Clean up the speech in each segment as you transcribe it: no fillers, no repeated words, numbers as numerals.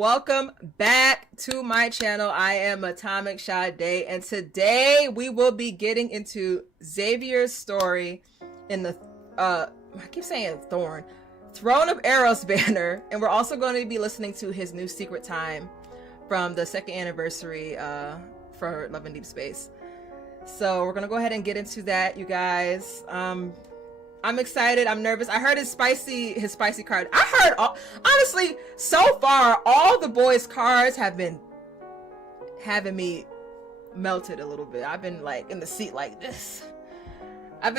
Welcome back to my channel. I am Atomic Sade, and today we will be getting into Xavier's story in the I keep saying Throne of Eros banner, and we're also going to be listening to his new secret time from the 2nd anniversary for Love and Deepspace. So we're gonna go ahead and get into that, you guys. I'm excited. I'm nervous. I heard his spicy card. I heard honestly, so far all the boys' cards have been having me melted a little bit. I've been like in the seat like this. I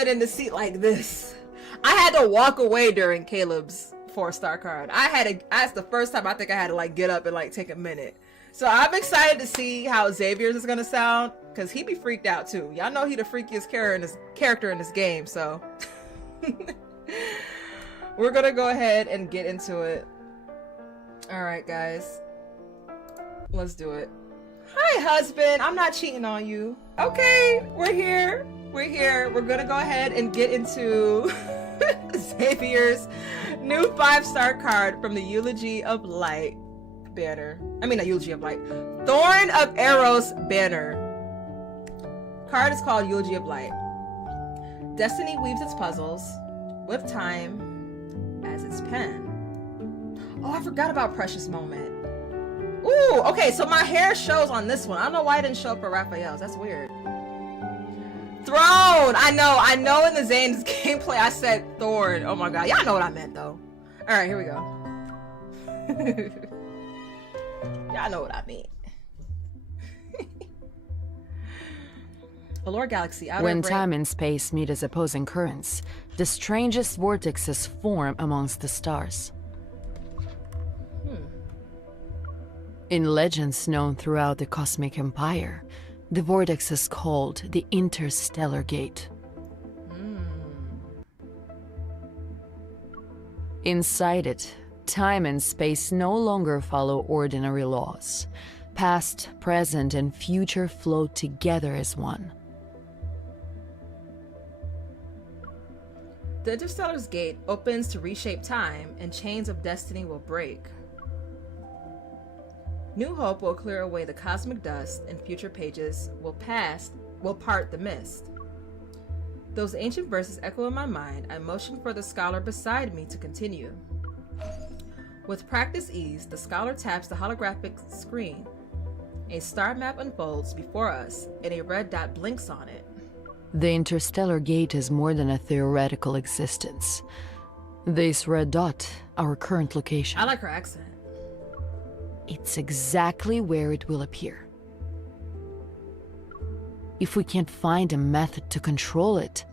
had to walk away during Caleb's 4-star card. That's the first time I think I had to like get up and like take a minute. So I'm excited to see how Xavier's is gonna sound, because he be freaked out too. Y'all know he the freakiest character in this game, so we're gonna go ahead and get into it. All right, guys, let's do it. Hi, husband. I'm not cheating on you. Okay, we're here. We're gonna go ahead and get into Xavier's new 5-star card from the Eulogy of Light banner. I mean, a Eulogy of Light. Thorns of Eros banner. Card is called Eulogy of Light. Destiny weaves its puzzles with time as its pen. Oh, I forgot about Precious Moment. Ooh, okay, so my hair shows on this one. I don't know why it didn't show up for Rafayel's. That's weird. Throne! I know in the Zayne's gameplay I said Thorn. Oh my god. Y'all know what I meant though. Alright, here we go. Y'all know what I mean. Allure Galaxy. When time and space meet as opposing currents, the strangest vortexes form amongst the stars. In legends known throughout the cosmic empire, the vortex is called the Interstellar Gate. Inside it, time and space no longer follow ordinary laws. Past, present, and future flow together as one. The Interstellar's Gate opens to reshape time, and chains of destiny will break. New hope will clear away the cosmic dust, and future pages will part the mist. Those ancient verses echo in my mind. I motion for the scholar beside me to continue. With practice ease, the scholar taps the holographic screen. A star map unfolds before us, and a red dot blinks on it. The Interstellar Gate is more than a theoretical existence. This red dot, our current location. I like her accent. It's exactly where it will appear. If we can't find a method to control it,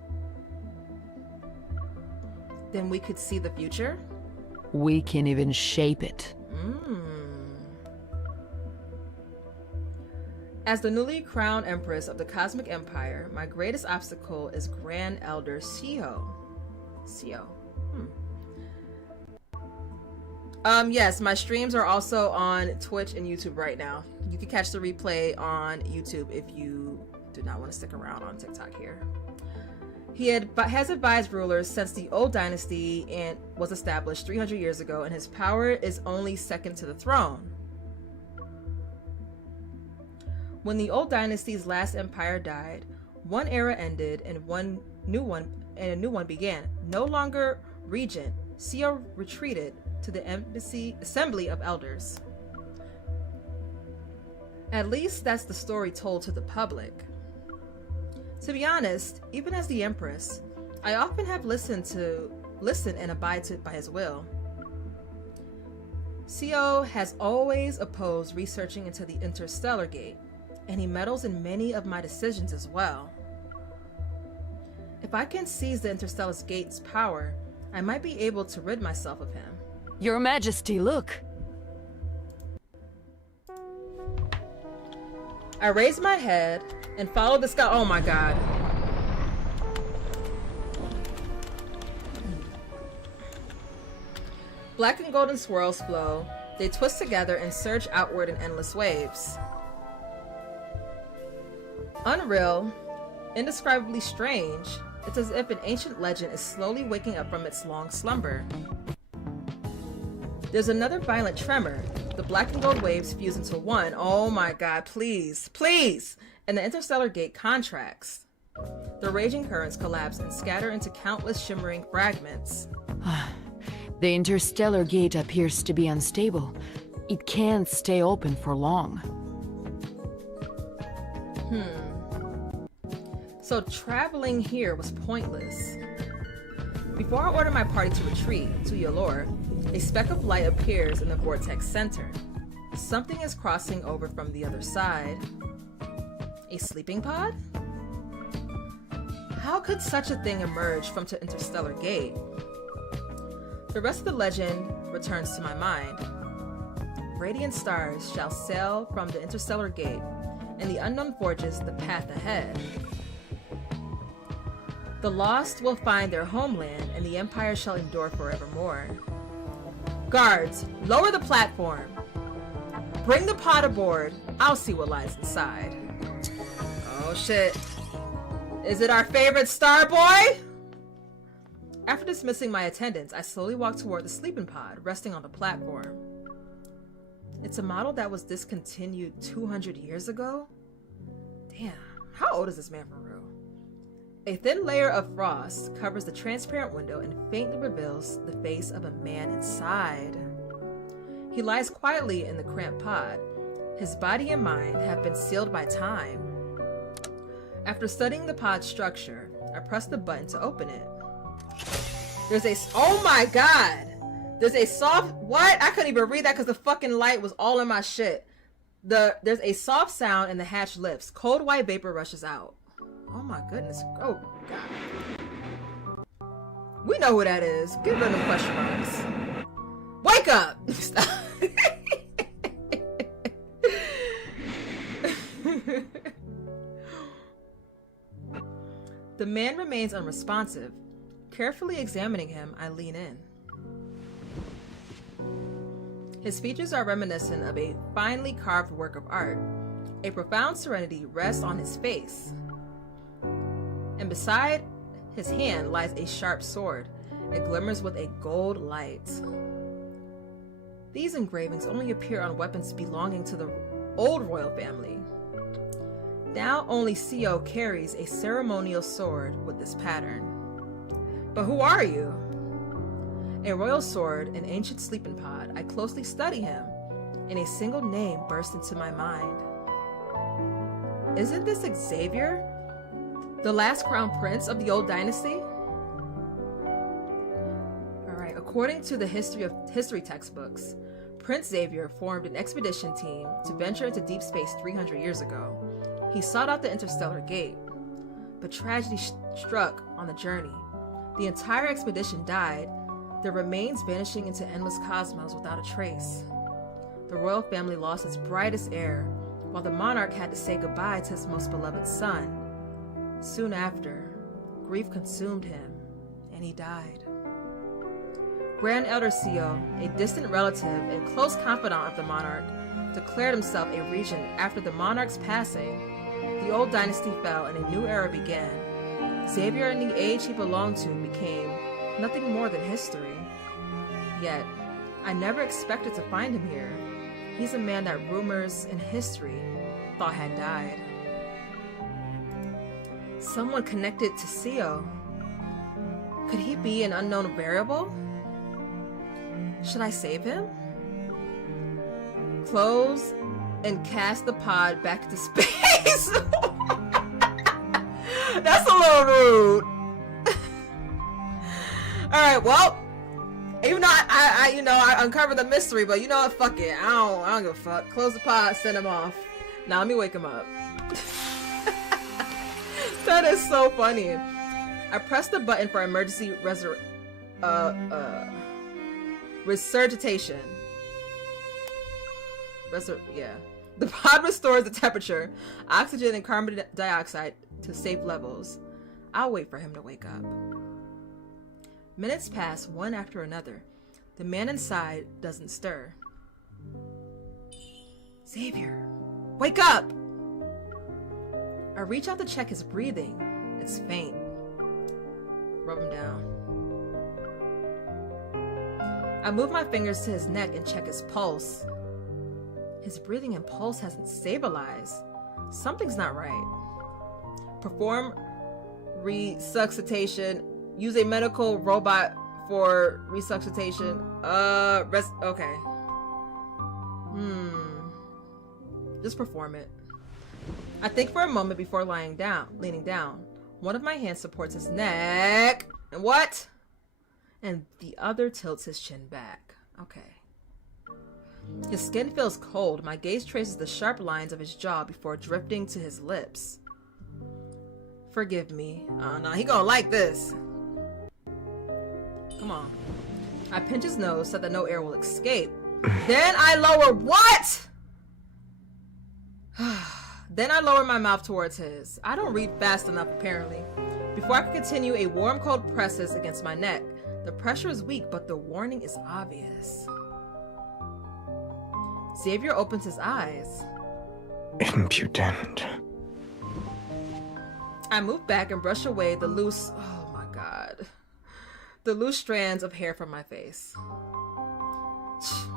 then we could see the future? We can even shape it. As the newly crowned Empress of the Cosmic Empire, my greatest obstacle is Grand Elder Sio. Yes, my streams are also on Twitch and YouTube right now. You can catch the replay on YouTube if you do not want to stick around on TikTok here. He has advised rulers since the old dynasty and was established 300 years ago, and his power is only second to the throne. When the old dynasty's last empire died, one era ended and a new one began. No longer regent, Sio retreated to the assembly of elders. At least that's the story told to the public. To be honest, even as the Empress, I often have listened and abide by his will. Sio has always opposed researching into the Interstellar Gate, and he meddles in many of my decisions as well. If I can seize the Interstellar Gate's power, I might be able to rid myself of him. Your Majesty, look! I raise my head and follow the sky. Oh my god. Black and golden swirls flow. They twist together and surge outward in endless waves. Unreal, indescribably strange, it's as if an ancient legend is slowly waking up from its long slumber. There's another violent tremor. The black and gold waves fuse into one. Oh my god, please, please! And the interstellar gate contracts. The raging currents collapse and scatter into countless shimmering fragments. The interstellar gate appears to be unstable. It can't stay open for long. So traveling here was pointless. Before I order my party to retreat to Yearn, a speck of light appears in the vortex center. Something is crossing over from the other side. A sleeping pod? How could such a thing emerge from the interstellar gate? The rest of the legend returns to my mind. Radiant stars shall sail from the interstellar gate, and the unknown forges the path ahead. The lost will find their homeland, and the empire shall endure forevermore. Guards, lower the platform. Bring the pod aboard. I'll see what lies inside. Oh shit. Is it our favorite star boy? After dismissing my attendants, I slowly walk toward the sleeping pod, resting on the platform. It's a model that was discontinued 200 years ago? Damn, how old is this man for real? A thin layer of frost covers the transparent window and faintly reveals the face of a man inside. He lies quietly in the cramped pod. His body and mind have been sealed by time. After studying the pod's structure, I press the button to open it. Oh my god! There's a soft, what? I couldn't even read that because the fucking light was all in my shit. There's a soft sound and the hatch lifts. Cold white vapor rushes out. Oh my goodness. Oh god. We know who that is. Get rid of the question marks. Wake up! Stop. The man remains unresponsive. Carefully examining him, I lean in. His features are reminiscent of a finely carved work of art. A profound serenity rests on his face. And beside his hand lies a sharp sword. It glimmers with a gold light. These engravings only appear on weapons belonging to the old royal family. Now only Sio carries a ceremonial sword with this pattern. But who are you? A royal sword, an ancient sleeping pod. I closely study him, and a single name bursts into my mind. Isn't this Xavier? The last crown prince of the old dynasty? Alright, according to the history textbooks, Prince Xavier formed an expedition team to venture into deep space 300 years ago. He sought out the interstellar gate, but tragedy struck on the journey. The entire expedition died, their remains vanishing into endless cosmos without a trace. The royal family lost its brightest heir, while the monarch had to say goodbye to his most beloved son. Soon after, grief consumed him, and he died. Grand Elder Sio, a distant relative and close confidant of the monarch, declared himself a regent after the monarch's passing. The old dynasty fell and a new era began. Xavier and the age he belonged to became nothing more than history. Yet, I never expected to find him here. He's a man that rumors and history thought had died. Someone connected to Sio. Could he be an unknown variable? Should I save him? Close and cast the pod back into space. That's a little rude. Alright, well, even though I uncovered the mystery, but you know what, fuck it. I don't give a fuck. Close the pod, send him off. Now let me wake him up. That is so funny. I pressed the button for emergency resurgitation. Yeah. The pod restores the temperature, oxygen and carbon dioxide to safe levels. I'll wait for him to wake up. Minutes pass one after another. The man inside doesn't stir. Xavier, wake up! I reach out to check his breathing. It's faint. Rub him down. I move my fingers to his neck and check his pulse. His breathing and pulse hasn't stabilized. Something's not right. Perform resuscitation. Use a medical robot for resuscitation. Okay. Just perform it. I think for a moment before leaning down. One of my hands supports his neck. And what? And the other tilts his chin back. Okay. His skin feels cold. My gaze traces the sharp lines of his jaw before drifting to his lips. Forgive me. Oh no, he gonna like this. Come on. I pinch his nose so that no air will escape. Then I lower what? Then I lower my mouth towards his. I don't read fast enough, apparently. Before I can continue, a warm cold presses against my neck. The pressure is weak, but the warning is obvious. Xavier opens his eyes. Impudent. I move back and brush away the loose strands of hair from my face.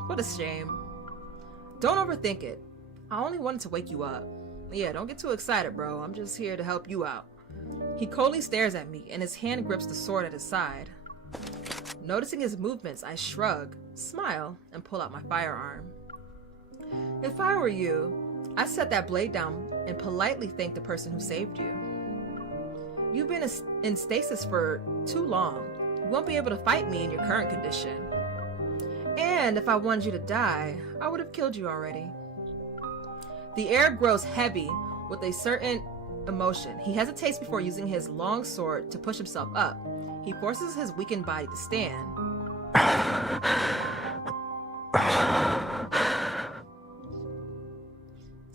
What a shame. Don't overthink it. I only wanted to wake you up. Yeah, don't get too excited, bro. I'm just here to help you out. He coldly stares at me, and his hand grips the sword at his side. Noticing his movements, I shrug, smile, and pull out my firearm. If I were you, I'd set that blade down and politely thank the person who saved you. You've been in stasis for too long. You won't be able to fight me in your current condition. And if I wanted you to die, I would have killed you already. The air grows heavy with a certain emotion. He hesitates before using his long sword to push himself up. He forces his weakened body to stand.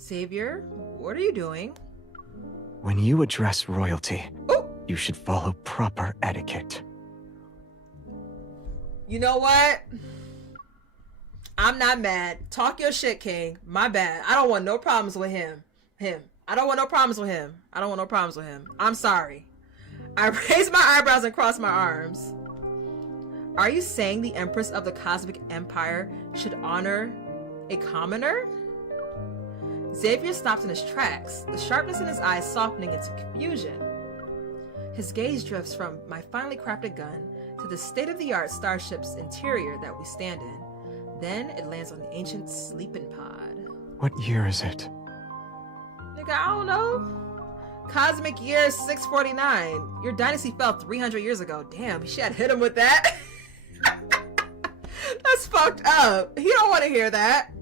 Xavier, what are you doing? When you address royalty, Ooh. you should follow proper etiquette. You know what? I'm not mad. Talk your shit, King. My bad. I don't want no problems with him. I don't want no problems with him. I'm sorry. I raise my eyebrows and cross my arms. Are you saying the Empress of the Cosmic Empire should honor a commoner? Xavier stops in his tracks, the sharpness in his eyes softening into confusion. His gaze drifts from my finely crafted gun to the state-of-the-art starship's interior that we stand in. Then it lands on the ancient sleeping pod. What year is it? Nigga, I don't know. Cosmic year 649. Your dynasty fell 300 years ago. Damn, she had hit him with that. That's fucked up. He don't want to hear that.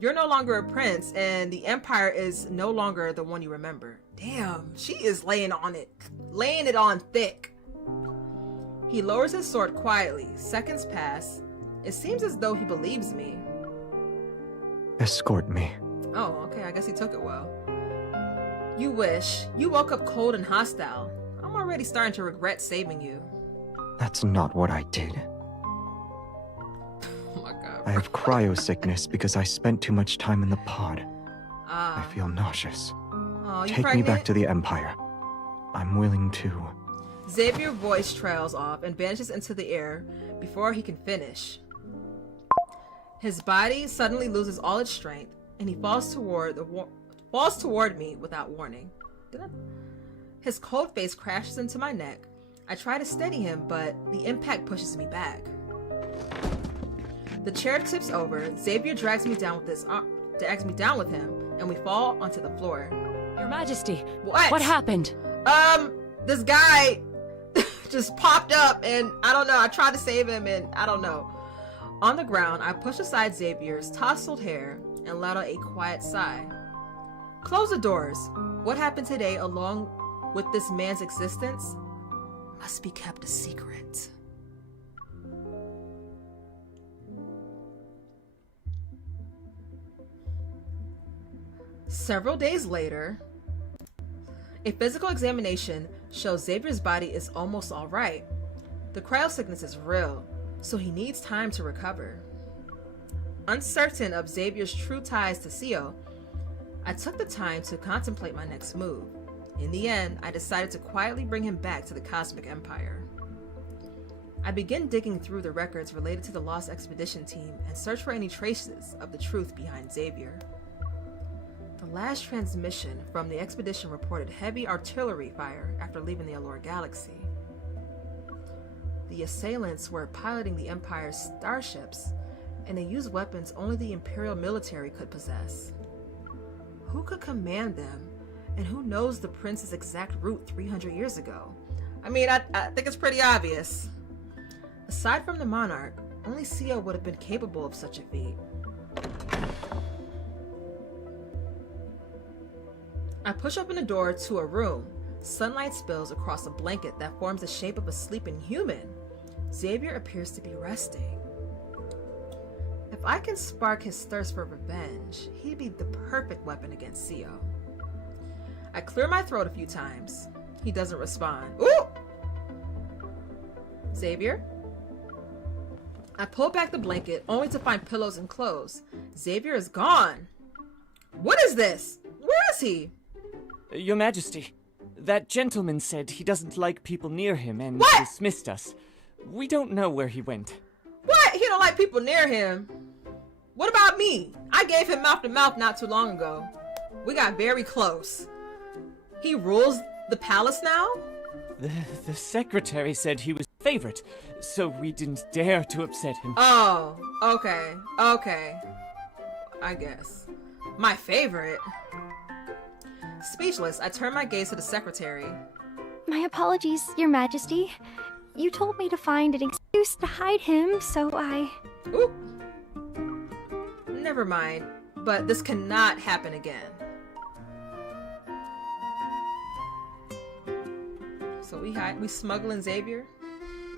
You're no longer a prince, and the empire is no longer the one you remember. Damn, she is laying it on thick. He lowers his sword quietly. Seconds pass. It seems as though he believes me. Escort me. Oh, okay, I guess he took it well. You wish. You woke up cold and hostile. I'm already starting to regret saving you. That's not what I did. Oh my god. I have cryosickness because I spent too much time in the pod. I feel nauseous. Oh, you Take pregnant? me back to the Empire. I'm willing to. Xavier's voice trails off and vanishes into the air before he can finish. His body suddenly loses all its strength, and he falls toward me without warning. His cold face crashes into my neck. I try to steady him, but the impact pushes me back. The chair tips over. Xavier drags me down with him, and we fall onto the floor. Your Majesty, What happened? This guy just popped up, and I don't know. I tried to save him, and I don't know. On the ground, I push aside Xavier's tousled hair and let out a quiet sigh. Close the doors. What happened today, along with this man's existence, must be kept a secret. Several days later, a physical examination shows Xavier's body is almost alright. The cryosickness is real, so he needs time to recover. Uncertain of Xavier's true ties to Sio, I took the time to contemplate my next move. In the end, I decided to quietly bring him back to the Cosmic Empire. I begin digging through the records related to the Lost Expedition team and search for any traces of the truth behind Xavier. The last transmission from the expedition reported heavy artillery fire after leaving the Allure Galaxy. The assailants were piloting the Empire's starships, and they used weapons only the Imperial military could possess. Who could command them, and who knows the Prince's exact route 300 years ago? I mean, I think it's pretty obvious. Aside from the Monarch, only Sio would have been capable of such a feat. I push open the door to a room. Sunlight spills across a blanket that forms the shape of a sleeping human. Xavier appears to be resting. If I can spark his thirst for revenge, he'd be the perfect weapon against Sio. I clear my throat a few times. He doesn't respond. Ooh! Xavier? I pull back the blanket only to find pillows and clothes. Xavier is gone. What is this? Where is he? Your Majesty, that gentleman said he doesn't like people near him and dismissed us. We don't know where he went. What? He don't like people near him? What about me? I gave him mouth to mouth not too long ago. We got very close. He rules the palace now? The secretary said he was favorite, so we didn't dare to upset him. Oh, okay. I guess. My favorite? Speechless, I turn my gaze to the secretary. My apologies, Your Majesty. You told me to find an excuse to hide him, so I... Ooh. Never mind, but this cannot happen again. So we smuggling Xavier?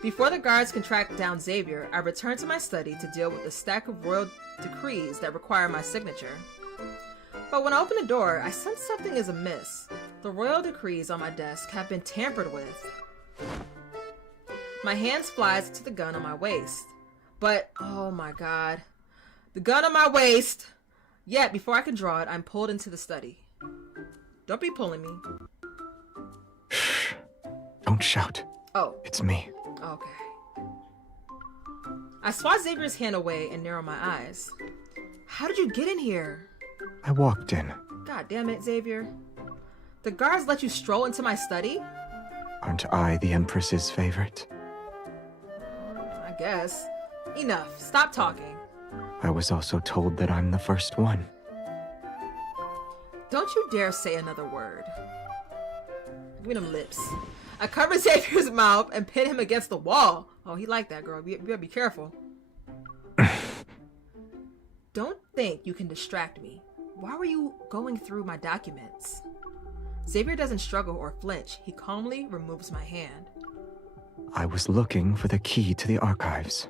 Before the guards can track down Xavier, I return to my study to deal with the stack of royal decrees that require my signature. But when I open the door, I sense something is amiss. The royal decrees on my desk have been tampered with. My hands flies to the gun on my waist. But, oh my god. The gun on my waist! Yet, before I can draw it, I'm pulled into the study. Don't be pulling me. Shh. Don't shout. Oh. It's me. Okay. I swat Xavier's hand away and narrow my eyes. How did you get in here? I walked in. God damn it, Xavier. The guards let you stroll into my study? Aren't I the Empress's favorite? I guess. Enough. Stop talking. I was also told that I'm the first one. Don't you dare say another word. Give me them lips. I cover Xavier's mouth and pin him against the wall. Oh, he liked that, girl. You better be careful. Don't think you can distract me. Why were you going through my documents? Xavier doesn't struggle or flinch. He calmly removes my hand. I was looking for the key to the archives.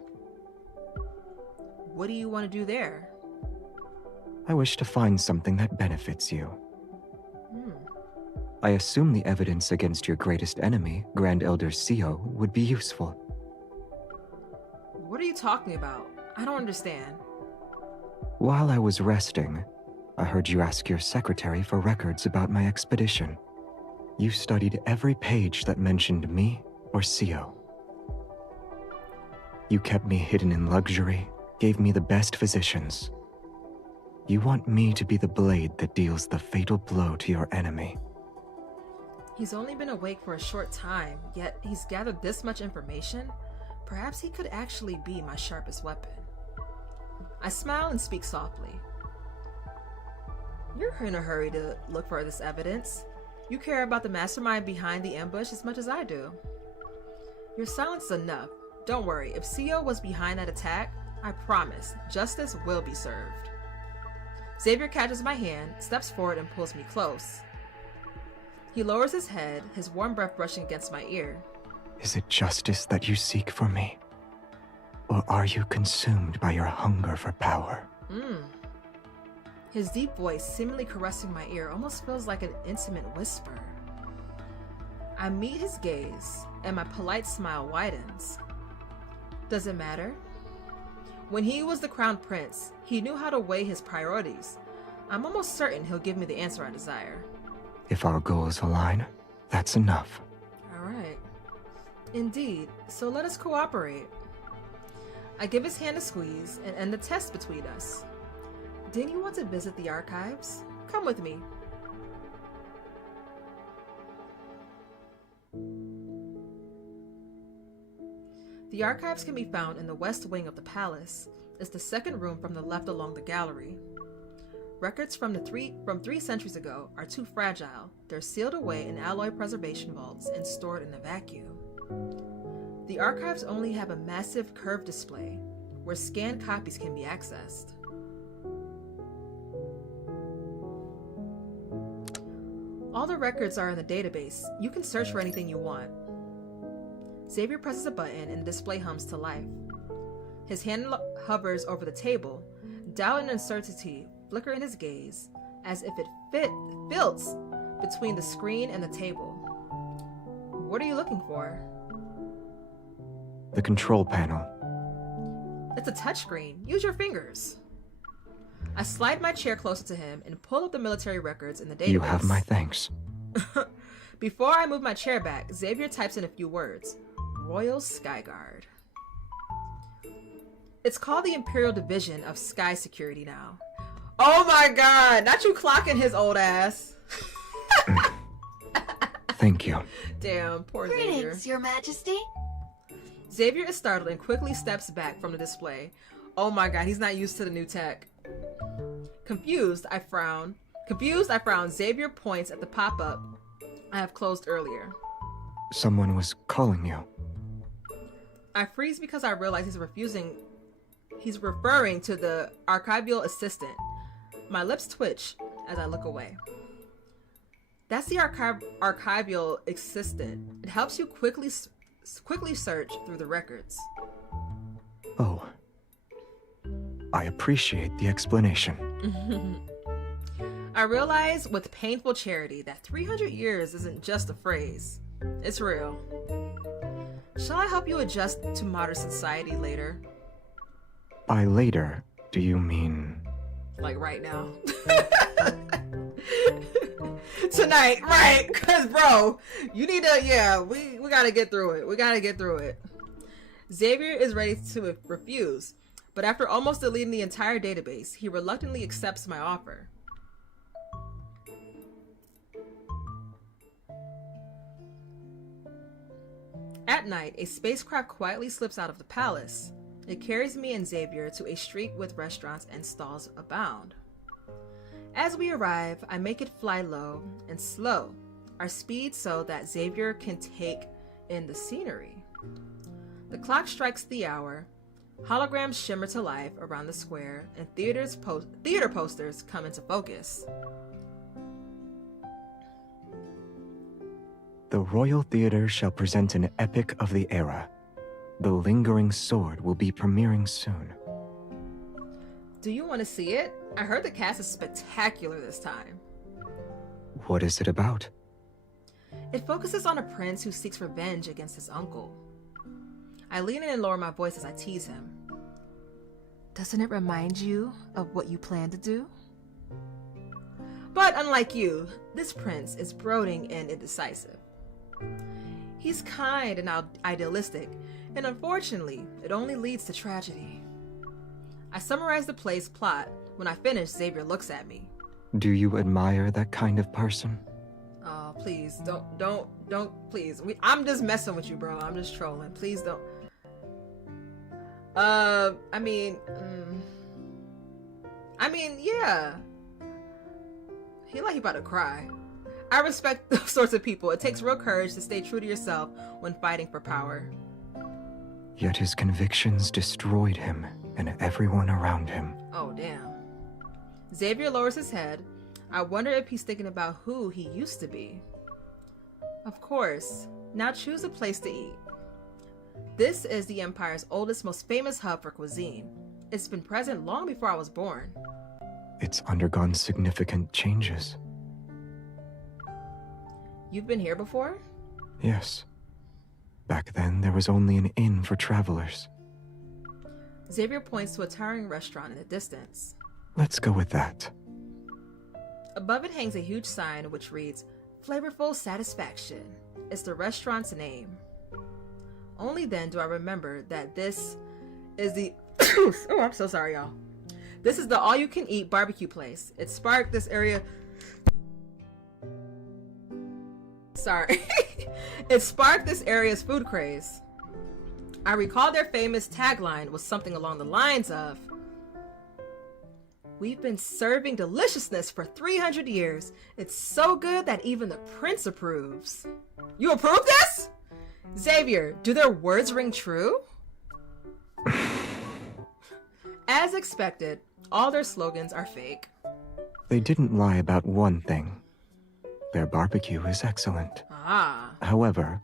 What do you want to do there? I wish to find something that benefits you. I assume the evidence against your greatest enemy, Grand Elder Sio, would be useful. What are you talking about? I don't understand. While I was resting, I heard you ask your secretary for records about my expedition. You studied every page that mentioned me or Sio. You kept me hidden in luxury, gave me the best physicians. You want me to be the blade that deals the fatal blow to your enemy. He's only been awake for a short time, yet he's gathered this much information. Perhaps he could actually be my sharpest weapon. I smile and speak softly. You're in a hurry to look for this evidence. You care about the mastermind behind the ambush as much as I do. Your silence is enough. Don't worry, if Sio was behind that attack, I promise, justice will be served. Xavier catches my hand, steps forward and pulls me close. He lowers his head, his warm breath brushing against my ear. Is it justice that you seek for me? Or are you consumed by your hunger for power? His deep voice, seemingly caressing my ear, almost feels like an intimate whisper. I meet his gaze, and my polite smile widens. Does it matter? When he was the crown prince, he knew how to weigh his priorities. I'm almost certain he'll give me the answer I desire. If our goals align, that's enough. Alright. Indeed, so let us cooperate. I give his hand a squeeze and end the test between us. Didn't you want to visit the archives? Come with me. The archives can be found in the west wing of the palace. It's the second room from the left along the gallery. Records from 3 centuries ago are too fragile. They're sealed away in alloy preservation vaults and stored in a vacuum. The archives only have a massive curved display where scanned copies can be accessed. All the records are in the database. You can search for anything you want. Xavier presses a button and the display hums to life. His hand hovers over the table. Doubt and uncertainty flicker in his gaze, as if it fills between the screen and the table. What are you looking for? The control panel. It's a touchscreen. Use your fingers. I slide my chair closer to him and pull up the military records in the database. You have my thanks. Before I move my chair back, Xavier types in a few words. Royal Skyguard. It's called the Imperial Division of Sky Security now. Oh my god, not you clocking his old ass. Thank you. Damn, poor Xavier. Greetings, Your Majesty. Xavier is startled and quickly steps back from the display. Oh my god, he's not used to the new tech. Confused, I frown. Xavier points at the pop-up I have closed earlier. Someone was calling you. I freeze because I realize he's referring to the archival assistant. My lips twitch as I look away. That's the archival assistant. It helps you quickly search through the records. Oh. I appreciate the explanation. I realize with painful charity that 300 years isn't just a phrase. It's real. Shall I help you adjust to modern society later? By later, do you mean... Like right now. Tonight, right? Because, bro, you need to, yeah, we gotta get through it. Xavier is ready to refuse, but after almost deleting the entire database, he reluctantly accepts my offer. At night, a spacecraft quietly slips out of the palace. It carries me and Xavier to a street with restaurants and stalls abound. As we arrive, I make it fly low and slow, our speed so that Xavier can take in the scenery. The clock strikes the hour, holograms shimmer to life around the square, and theater posters come into focus. The Royal Theatre shall present an epic of the era. The Lingering Sword will be premiering soon. Do you want to see it? I heard the cast is spectacular this time. What is it about? It focuses on a prince who seeks revenge against his uncle. I lean in and lower my voice as I tease him. Doesn't it remind you of what you plan to do? But unlike you, this prince is brooding and indecisive. He's kind and idealistic, and unfortunately, it only leads to tragedy. I summarize the play's plot. When I finish, Xavier looks at me. Do you admire that kind of person? Oh, please, don't, please. I'm just messing with you, bro. I'm just trolling. Please don't. I mean, yeah. He about to cry. I respect those sorts of people. It takes real courage to stay true to yourself when fighting for power. Yet his convictions destroyed him and everyone around him. Oh, damn. Xavier lowers his head. I wonder if he's thinking about who he used to be. Of course. Now choose a place to eat. This is the Empire's oldest, most famous hub for cuisine. It's been present long before I was born. It's undergone significant changes. You've been here before? Yes. Back then, there was only an inn for travelers. Xavier points to a towering restaurant in the distance. Let's go with that. Above it hangs a huge sign which reads, Flavorful Satisfaction. It's the restaurant's name. Only then do I remember that this is the oh, I'm so sorry, y'all. This is the all-you-can-eat barbecue place. It sparked this area. Sorry. It sparked this area's food craze. I recall their famous tagline was something along the lines of, "We've been serving deliciousness for 300 years. It's so good that even the prince approves." You approve this? Xavier, do their words ring true? As expected, all their slogans are fake. They didn't lie about one thing. Their barbecue is excellent. Ah. However,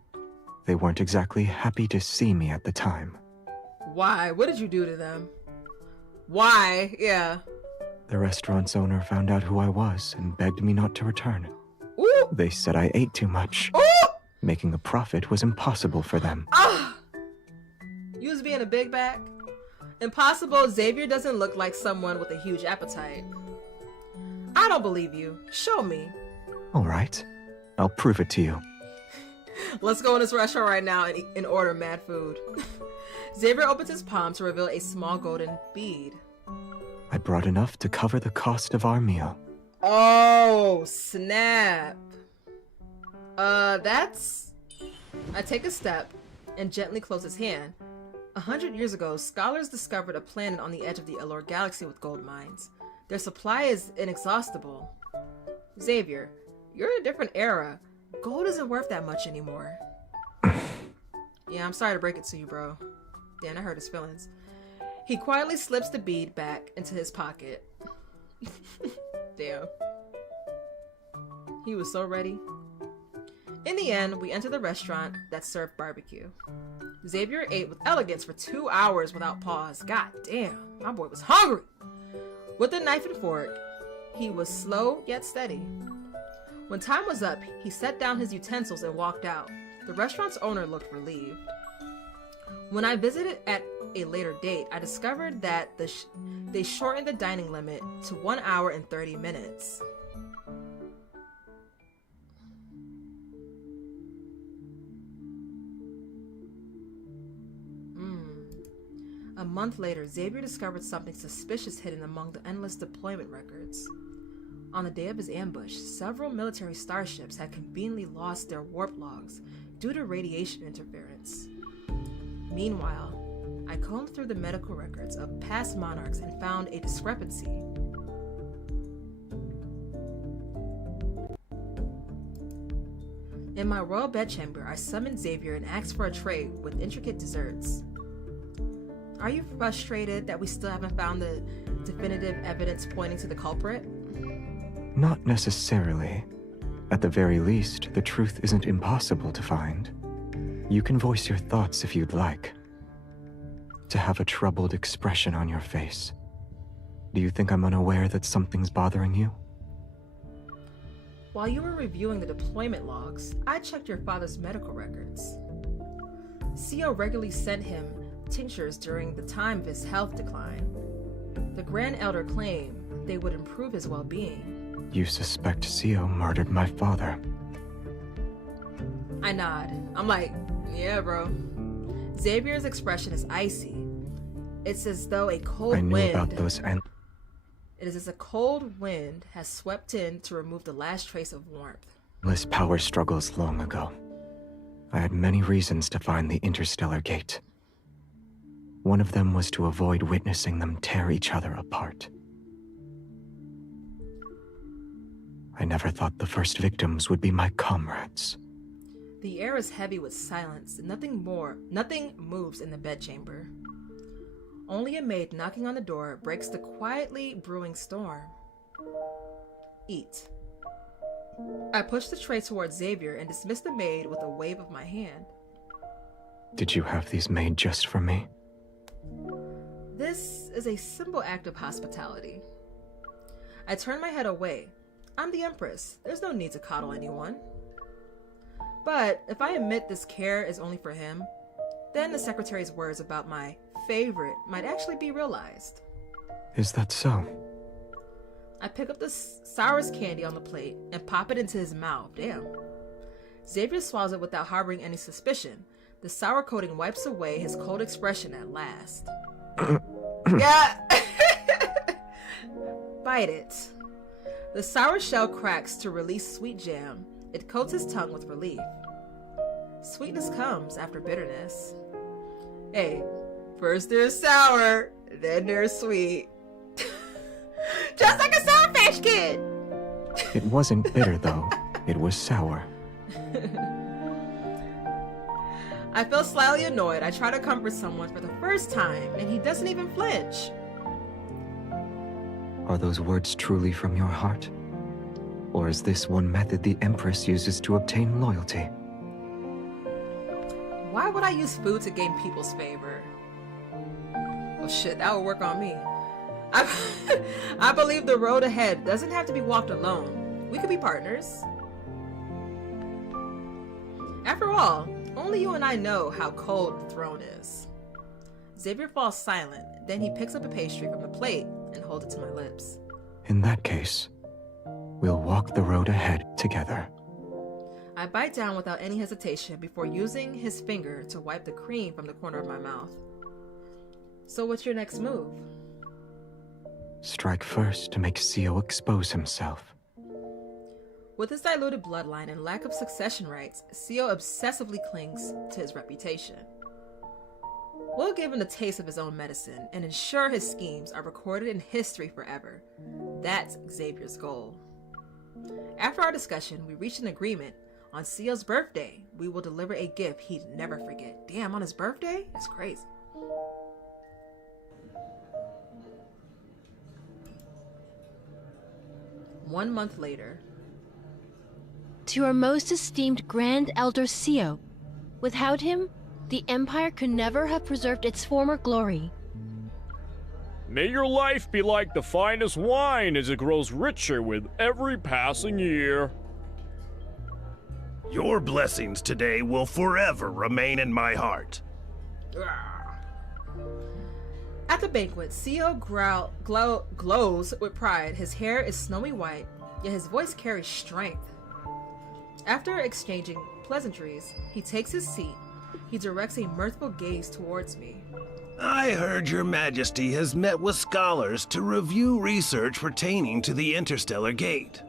they weren't exactly happy to see me at the time. Why? What did you do to them? Why? Yeah. The restaurant's owner found out who I was and begged me not to return. Ooh. They said I ate too much. Ooh. Making a profit was impossible for them. Ah. You was being a big back? Impossible. Xavier doesn't look like someone with a huge appetite. I don't believe you. Show me. All right. I'll prove it to you. Let's go in this restaurant right now and order mad food. Xavier opens his palm to reveal a small golden bead. I brought enough to cover the cost of our meal. Oh, snap. That's... I take a step and gently close his hand. 100 years ago, scholars discovered a planet on the edge of the Elor galaxy with gold mines. Their supply is inexhaustible. Xavier, you're in a different era. Gold isn't worth that much anymore. Yeah, I'm sorry to break it to you, bro. Damn, I hurt his feelings. He quietly slips the bead back into his pocket. Damn. He was so ready. In the end, we enter the restaurant that served barbecue. Xavier ate with elegance for 2 hours without pause. God damn, my boy was hungry. With a knife and fork, he was slow yet steady. When time was up, he set down his utensils and walked out. The restaurant's owner looked relieved. When I visited at a later date, I discovered that they shortened the dining limit to 1 hour and 30 minutes. A month later, Xavier discovered something suspicious hidden among the endless deployment records. On the day of his ambush, several military starships had conveniently lost their warp logs due to radiation interference. Meanwhile, I combed through the medical records of past monarchs and found a discrepancy. In my royal bedchamber, I summoned Xavier and asked for a tray with intricate desserts. Are you frustrated that we still haven't found the definitive evidence pointing to the culprit? Not necessarily. At the very least, the truth isn't impossible to find. You can voice your thoughts if you'd like. To have a troubled expression on your face. Do you think I'm unaware that something's bothering you? While you were reviewing the deployment logs, I checked your father's medical records. CO regularly sent him tinctures during the time of his health decline. The Grand Elder claimed they would improve his well-being. You suspect CO murdered my father. I nod. I'm like, yeah, bro. Xavier's expression is icy. It's as though a cold I knew wind... about those It is as a cold wind has swept in to remove the last trace of warmth. endless power struggles long ago. I had many reasons to find the interstellar gate. One of them was to avoid witnessing them tear each other apart. I never thought the first victims would be my comrades. The air is heavy with silence, and nothing moves in the bedchamber. Only a maid knocking on the door breaks the quietly brewing storm. Eat. I push the tray towards Xavier and dismiss the maid with a wave of my hand. Did you have these made just for me? This is a simple act of hospitality. I turn my head away. I'm the Empress. There's no need to coddle anyone. But if I admit this care is only for him, then the secretary's words about my favorite might actually be realized. Is that so? I pick up the sourest candy on the plate and pop it into his mouth. Damn. Xavier swallows it without harboring any suspicion. The sour coating wipes away his cold expression at last. Yeah! Bite it. The sour shell cracks to release sweet jam. It coats his tongue with relief. Sweetness comes after bitterness. Hey, first there's sour, then there's sweet. Just like a Sourfish Kid! It wasn't bitter, though. It was sour. I feel slightly annoyed. I try to comfort someone for the first time, and he doesn't even flinch. Are those words truly from your heart? Or is this one method the Empress uses to obtain loyalty? Why would I use food to gain people's favor? Oh shit, that would work on me. I believe the road ahead doesn't have to be walked alone. We could be partners. After all, only you and I know how cold the throne is. Xavier falls silent, then he picks up a pastry from the plate and holds it to my lips. In that case, we'll walk the road ahead together. I bite down without any hesitation before using his finger to wipe the cream from the corner of my mouth. So what's your next move? Strike first to make Sio expose himself. With his diluted bloodline and lack of succession rights, Sio obsessively clings to his reputation. We'll give him a taste of his own medicine and ensure his schemes are recorded in history forever. That's Xavier's goal. After our discussion, we reached an agreement. On Sio's birthday, we will deliver a gift he'd never forget. Damn, on his birthday? That's crazy. One month later. To our most esteemed Grand Elder Sio. Without him, the Empire could never have preserved its former glory. May your life be like the finest wine as it grows richer with every passing year. Your blessings today will forever remain in my heart. At the banquet, Sio glows with pride. His hair is snowy white, yet his voice carries strength. After exchanging pleasantries, he takes his seat. He directs a mirthful gaze towards me. I heard your majesty has met with scholars to review research pertaining to the Interstellar Gate.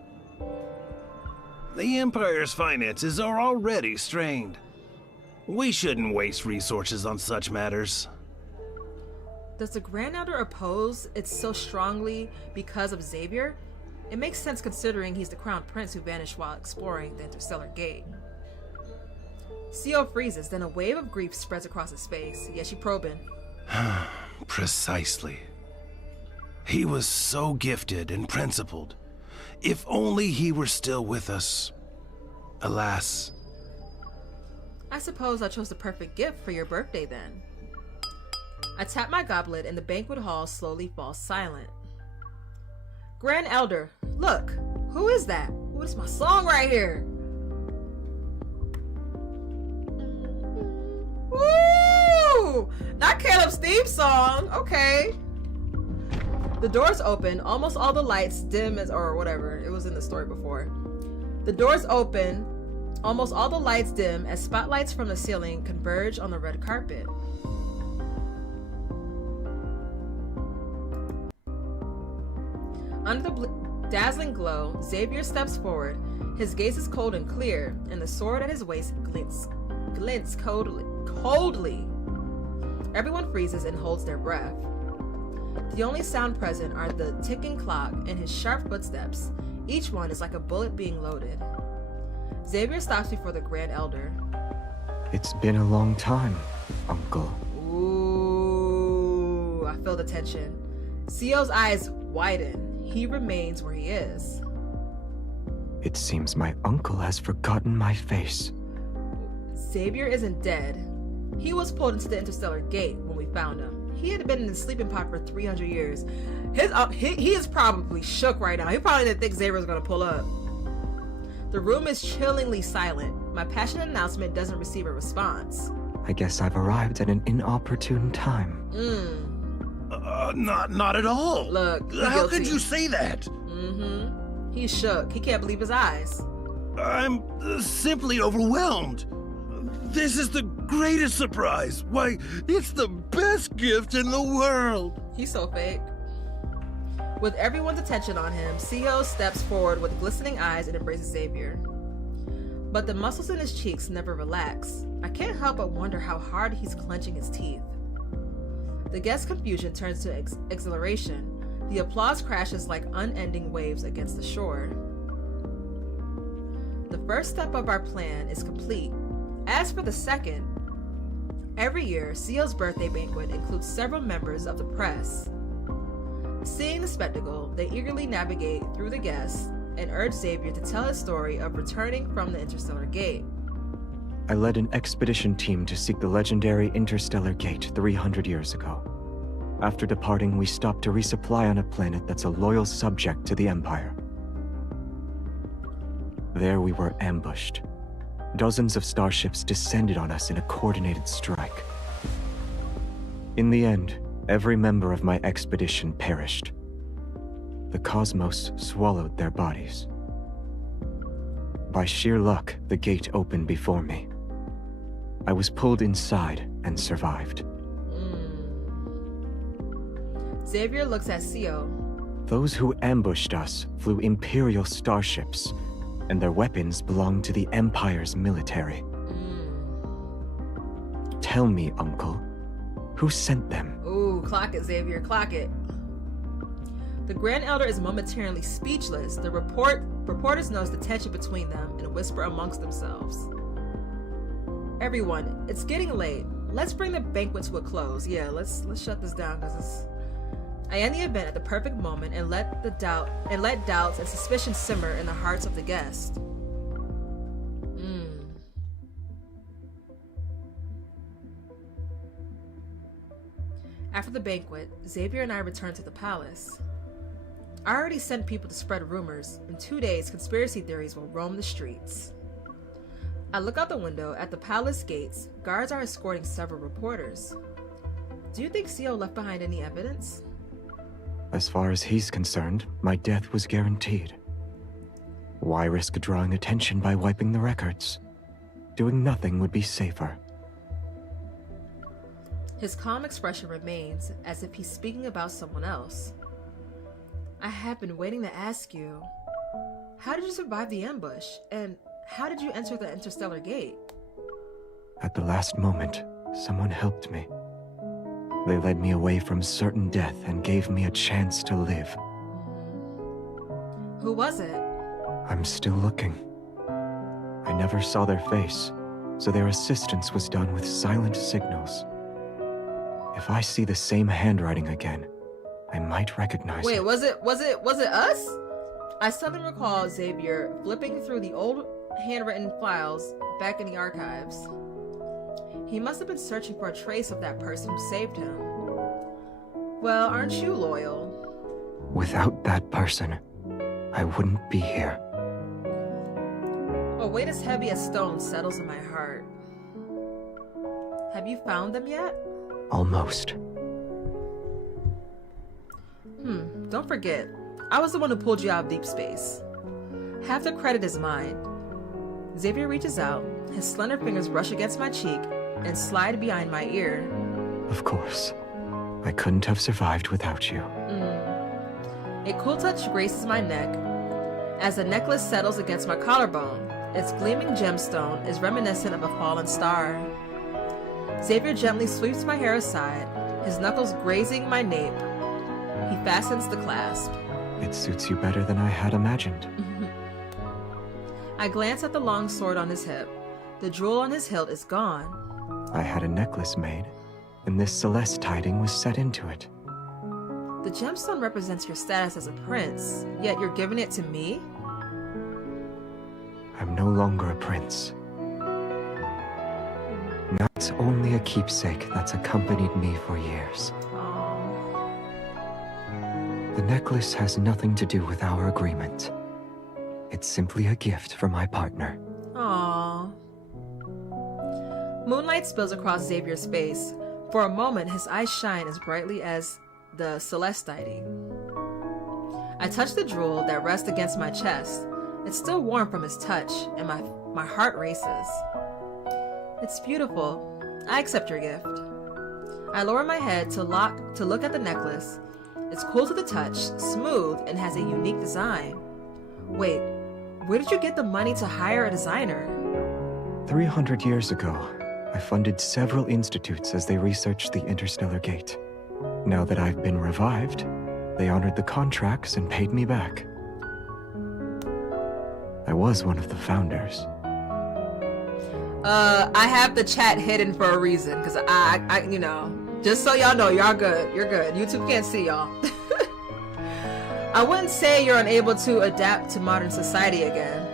The Empire's finances are already strained. We shouldn't waste resources on such matters. Does the Grand Elder oppose it so strongly because of Xavier? It makes sense considering he's the Crown Prince who vanished while exploring the Interstellar Gate. Sio freezes, then a wave of grief spreads across his face. Yes, you probing. Precisely. He was so gifted and principled. If only he were still with us. Alas. I suppose I chose the perfect gift for your birthday then. I tap my goblet and the banquet hall slowly falls silent. Grand Elder, look, who is that? What is my song right here? Woo! Not Caleb's theme song. Okay. The doors open. Almost all the lights dim as, or whatever. It was in the story before. The doors open. Almost all the lights dim as spotlights from the ceiling converge on the red carpet. Under the dazzling glow, Xavier steps forward. His gaze is cold and clear, and the sword at his waist glints coldly. Everyone freezes and holds their breath. The only sound present are the ticking clock and his sharp footsteps. Each one is like a bullet being loaded. Xavier stops before the Grand Elder. It's been a long time, Uncle. Ooh, I feel the tension. Sio's eyes widen. He remains where he is. It seems my uncle has forgotten my face. Xavier isn't dead. He was pulled into the Interstellar Gate when we found him. He had been in the sleeping pod for 300 years. He is probably shook right now. He probably didn't think Xavier was going to pull up. The room is chillingly silent. My passionate announcement doesn't receive a response. I guess I've arrived at an inopportune time. Not at all. Look, how could you say that? He's shook. He can't believe his eyes. I'm simply overwhelmed. This is the greatest surprise! Why, it's the best gift in the world! He's so fake. With everyone's attention on him, CEO steps forward with glistening eyes and embraces Xavier. But the muscles in his cheeks never relax. I can't help but wonder how hard he's clenching his teeth. The guest's confusion turns to exhilaration. The applause crashes like unending waves against the shore. The first step of our plan is complete. As for the second, every year, CEO's birthday banquet includes several members of the press. Seeing the spectacle, they eagerly navigate through the guests and urge Xavier to tell his story of returning from the Interstellar Gate. I led an expedition team to seek the legendary Interstellar Gate 300 years ago. After departing, we stopped to resupply on a planet that's a loyal subject to the Empire. There we were ambushed. Dozens of starships descended on us in a coordinated strike. In the end, every member of my expedition perished. The cosmos swallowed their bodies. By sheer luck, the gate opened before me. I was pulled inside and survived. Xavier looks at CEO. Those who ambushed us flew Imperial starships, and their weapons belonged to the Empire's military. Tell me, Uncle, who sent them? Ooh, clock it, Xavier, clock it. The Grand Elder is momentarily speechless. The reporters notice the tension between them and whisper amongst themselves. Everyone, it's getting late. Let's bring the banquet to a close. Yeah, let's shut this down because I end the event at the perfect moment and let doubts and suspicion simmer in the hearts of the guests. After the banquet, Xavier and I return to the palace. I already sent people to spread rumors. In 2 days, conspiracy theories will roam the streets. I look out the window. At the palace gates, guards are escorting several reporters. Do you think CEO left behind any evidence? As far as he's concerned, my death was guaranteed. Why risk drawing attention by wiping the records? Doing nothing would be safer. His calm expression remains, as if he's speaking about someone else. I have been waiting to ask you, how did you survive the ambush? And how did you enter the Interstellar Gate? At the last moment, someone helped me. They led me away from certain death and gave me a chance to live. Who was it? I'm still looking. I never saw their face, so their assistance was done with silent signals. If I see the same handwriting again, I might recognize it. Wait, was it us? I suddenly recall Xavier flipping through the old handwritten files back in the archives. He must have been searching for a trace of that person who saved him. Well, aren't you loyal? Without that person, I wouldn't be here. A weight as heavy as stone settles in my heart. Have you found them yet? Almost. Don't forget, I was the one who pulled you out of deep space. Half the credit is mine. Xavier reaches out, his slender fingers brush against my cheek and slide behind my ear. Of course. I couldn't have survived without you. A cool touch graces my neck as the necklace settles against my collarbone. Its gleaming gemstone is reminiscent of a fallen star. Xavier gently sweeps my hair aside, his knuckles grazing my nape. He fastens the clasp. It suits you better than I had imagined. I glance at the long sword on his hip. The jewel on his hilt is gone. I had a necklace made, and this Celeste tiding was set into it. The gemstone represents your status as a prince, yet you're giving it to me? I'm no longer a prince. Now it's only a keepsake that's accompanied me for years. The necklace has nothing to do with our agreement. It's simply a gift for my partner. Aww. Moonlight spills across Xavier's face. For a moment, his eyes shine as brightly as the celestite. I touch the jewel that rests against my chest. It's still warm from his touch, and my heart races. It's beautiful. I accept your gift. I lower my head to look at the necklace. It's cool to the touch, smooth, and has a unique design. Wait, where did you get the money to hire a designer? 300 years ago, I funded several institutes as they researched the interstellar gate. Now that I've been revived, they honored the contracts and paid me back. I was one of the founders. I have the chat hidden for a reason, because I, you know, just so y'all know, y'all good. You're good. YouTube can't see y'all. I wouldn't say you're unable to adapt to modern society again.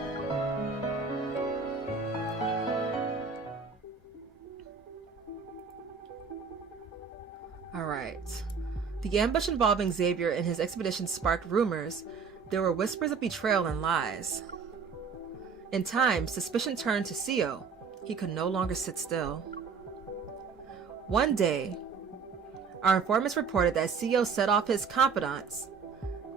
Alright. The ambush involving Xavier and his expedition sparked rumors. There were whispers of betrayal and lies. In time, suspicion turned to Sio. He could no longer sit still. One day, our informants reported that Sio set off his confidants.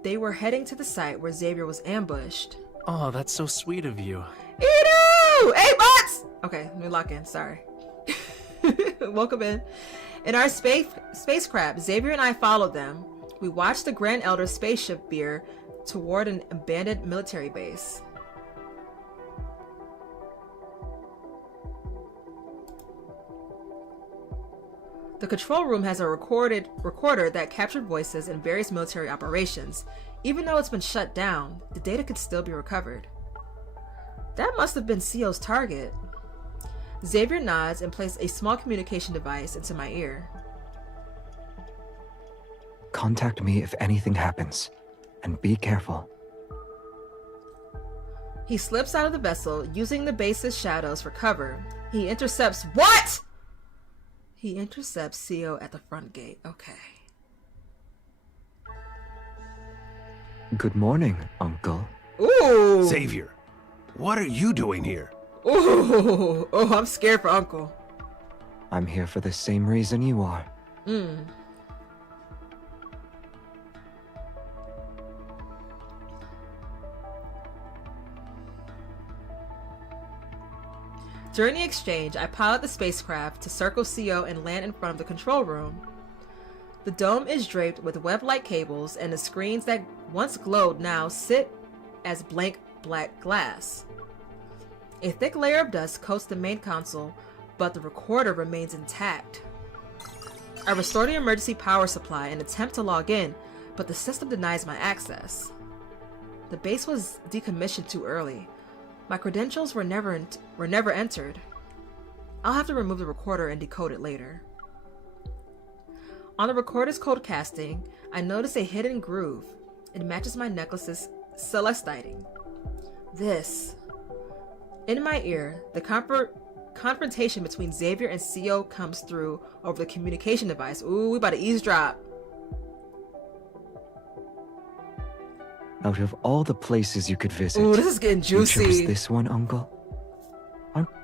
They were heading to the site where Xavier was ambushed. Oh, that's so sweet of you. Edu! 8 months! Okay, let me lock in, sorry. Welcome in. In our spacecraft, Xavier and I followed them. We watched the Grand Elder spaceship veer toward an abandoned military base. The control room has a recorder that captured voices in various military operations. Even though it's been shut down, the data could still be recovered. That must have been Sio's target. Xavier nods and places a small communication device into my ear. Contact me if anything happens, and be careful. He slips out of the vessel, using the base's shadows for cover. He intercepts— what?! He intercepts Sio at the front gate. Okay. Good morning, Uncle. Ooh! Xavier, what are you doing here? Ooh! Oh, I'm scared for Uncle. I'm here for the same reason you are. During the exchange, I pilot the spacecraft to circle Sio and land in front of the control room. The dome is draped with web-like cables, and the screens that once glowed now sit as blank black glass. A thick layer of dust coats the main console, but the recorder remains intact. I restore the emergency power supply and attempt to log in, but the system denies my access. The base was decommissioned too early. My credentials were never entered. I'll have to remove the recorder and decode it later. On the recorder's code casting, I notice a hidden groove. It matches my necklace's celestite. This. In my ear, the confrontation between Xavier and Sio comes through over the communication device. Ooh, we about to eavesdrop. Out of all the places you could visit, ooh, this is getting juicy. You chose this one, Uncle?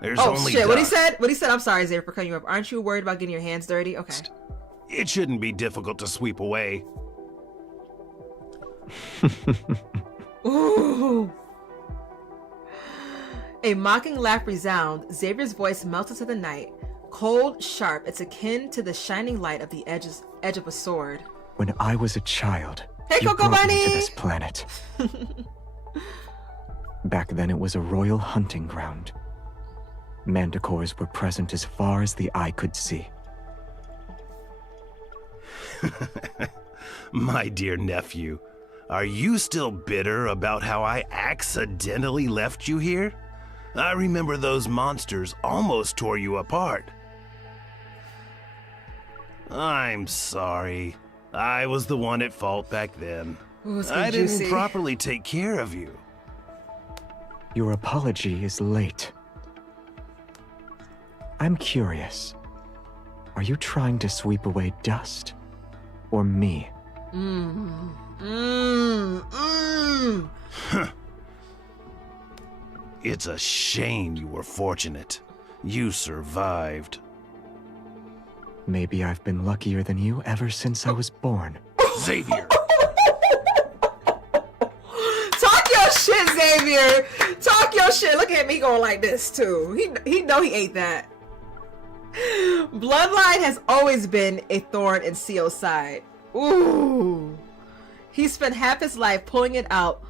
There's oh only shit, dust. What he said? I'm sorry, Xavier, for cutting you up. Aren't you worried about getting your hands dirty? Okay. It shouldn't be difficult to sweep away. Ooh. A mocking laugh resounds. Xavier's voice melts into the night. Cold, sharp, it's akin to the shining light of the edge of a sword. When I was a child, hey, you Coco brought me Bunny! to this planet. Back then it was a royal hunting ground. Manticores were present as far as the eye could see. My dear nephew, are you still bitter about how I accidentally left you here? I remember those monsters almost tore you apart. I'm sorry. I was the one at fault back then. Ooh, I didn't properly take care of you. Your apology is late. I'm curious. Are you trying to sweep away dust? Or me? It's a shame you were fortunate. You survived. Maybe I've been luckier than you ever since I was born. Xavier! Talk your shit, Xavier! Talk your shit! Look at me going like this, too. He know he ate that. Bloodline has always been a thorn in Sio's side. Ooh. He spent half his life pulling it out,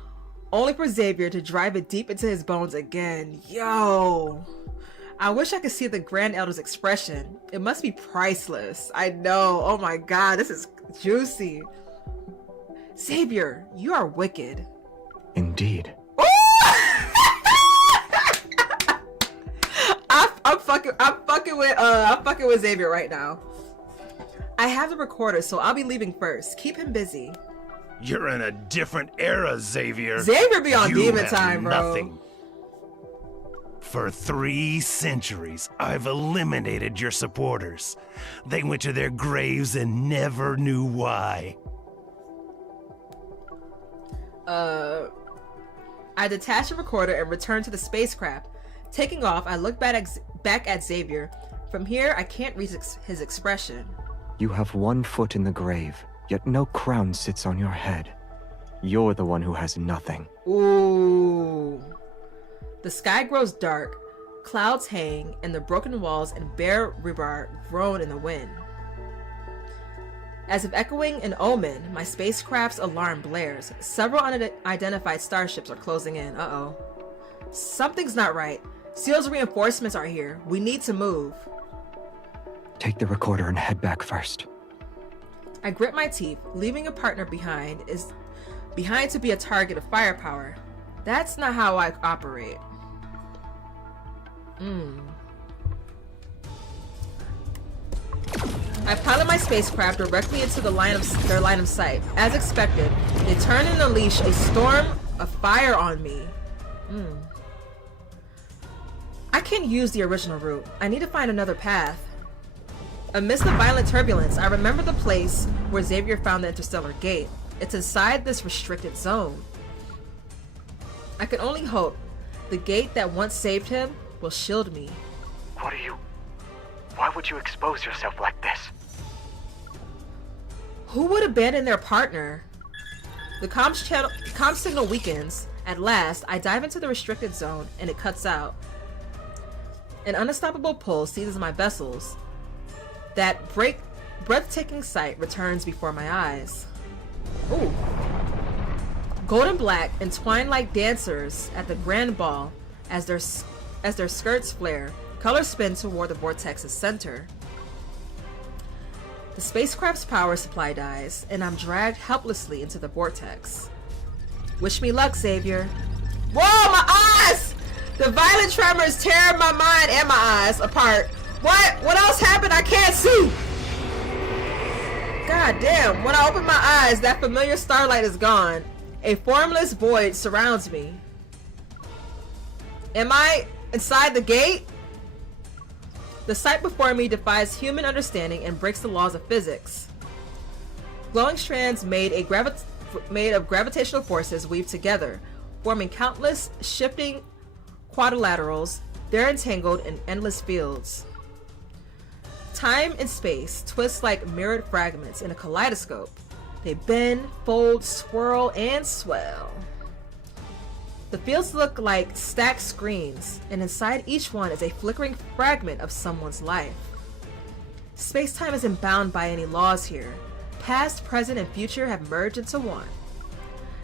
only for Xavier to drive it deep into his bones again. Yo. I wish I could see the Grand Elder's expression. It must be priceless. I know. Oh my god, this is juicy. Xavier, you are wicked. Indeed. I'm fucking with Xavier right now. I have the recorder, so I'll be leaving first. Keep him busy. You're in a different era, Xavier. Xavier be on You demon have time, bro. nothing. For 3 centuries, I've eliminated your supporters. They went to their graves and never knew why. I detach the recorder and return to the spacecraft. Taking off, I look back at Xavier. From here, I can't read his expression. You have one foot in the grave, yet no crown sits on your head. You're the one who has nothing. Ooh. The sky grows dark, clouds hang, and the broken walls and bare rebar groan in the wind. As if echoing an omen, my spacecraft's alarm blares. Several unidentified starships are closing in. Uh-oh. Something's not right. Seal's reinforcements are here. We need to move. Take the recorder and head back first. I grit my teeth. Leaving a partner behind to be a target of firepower. That's not how I operate. I pilot my spacecraft directly into their line of sight. As expected, they turn and unleash a storm of fire on me. I can't use the original route. I need to find another path. Amidst the violent turbulence, I remember the place where Xavier found the interstellar gate. It's inside this restricted zone. I can only hope the gate that once saved him will shield me. What are you? Why would you expose yourself like this? Who would abandon their partner? The comm signal weakens. At last, I dive into the restricted zone and it cuts out. An unstoppable pull seizes my vessels. That breathtaking sight returns before my eyes. Ooh. Golden black entwined like dancers at the grand ball as their skirts flare. Colors spin toward the vortex's center. The spacecraft's power supply dies, and I'm dragged helplessly into the vortex. Wish me luck, Xavier. Whoa, my eyes! The violent tremors tear my mind and my eyes apart. What else happened? I can't see! God damn, when I open my eyes, that familiar starlight is gone. A formless void surrounds me. Am I inside the gate? The sight before me defies human understanding and breaks the laws of physics. Glowing strands made of gravitational forces weave together, forming countless shifting quadrilaterals. They're entangled in endless fields. Time and space twist like mirrored fragments in a kaleidoscope. They bend, fold, swirl, and swell. The fields look like stacked screens, and inside each one is a flickering fragment of someone's life. Space-time isn't bound by any laws here. Past, present, and future have merged into one.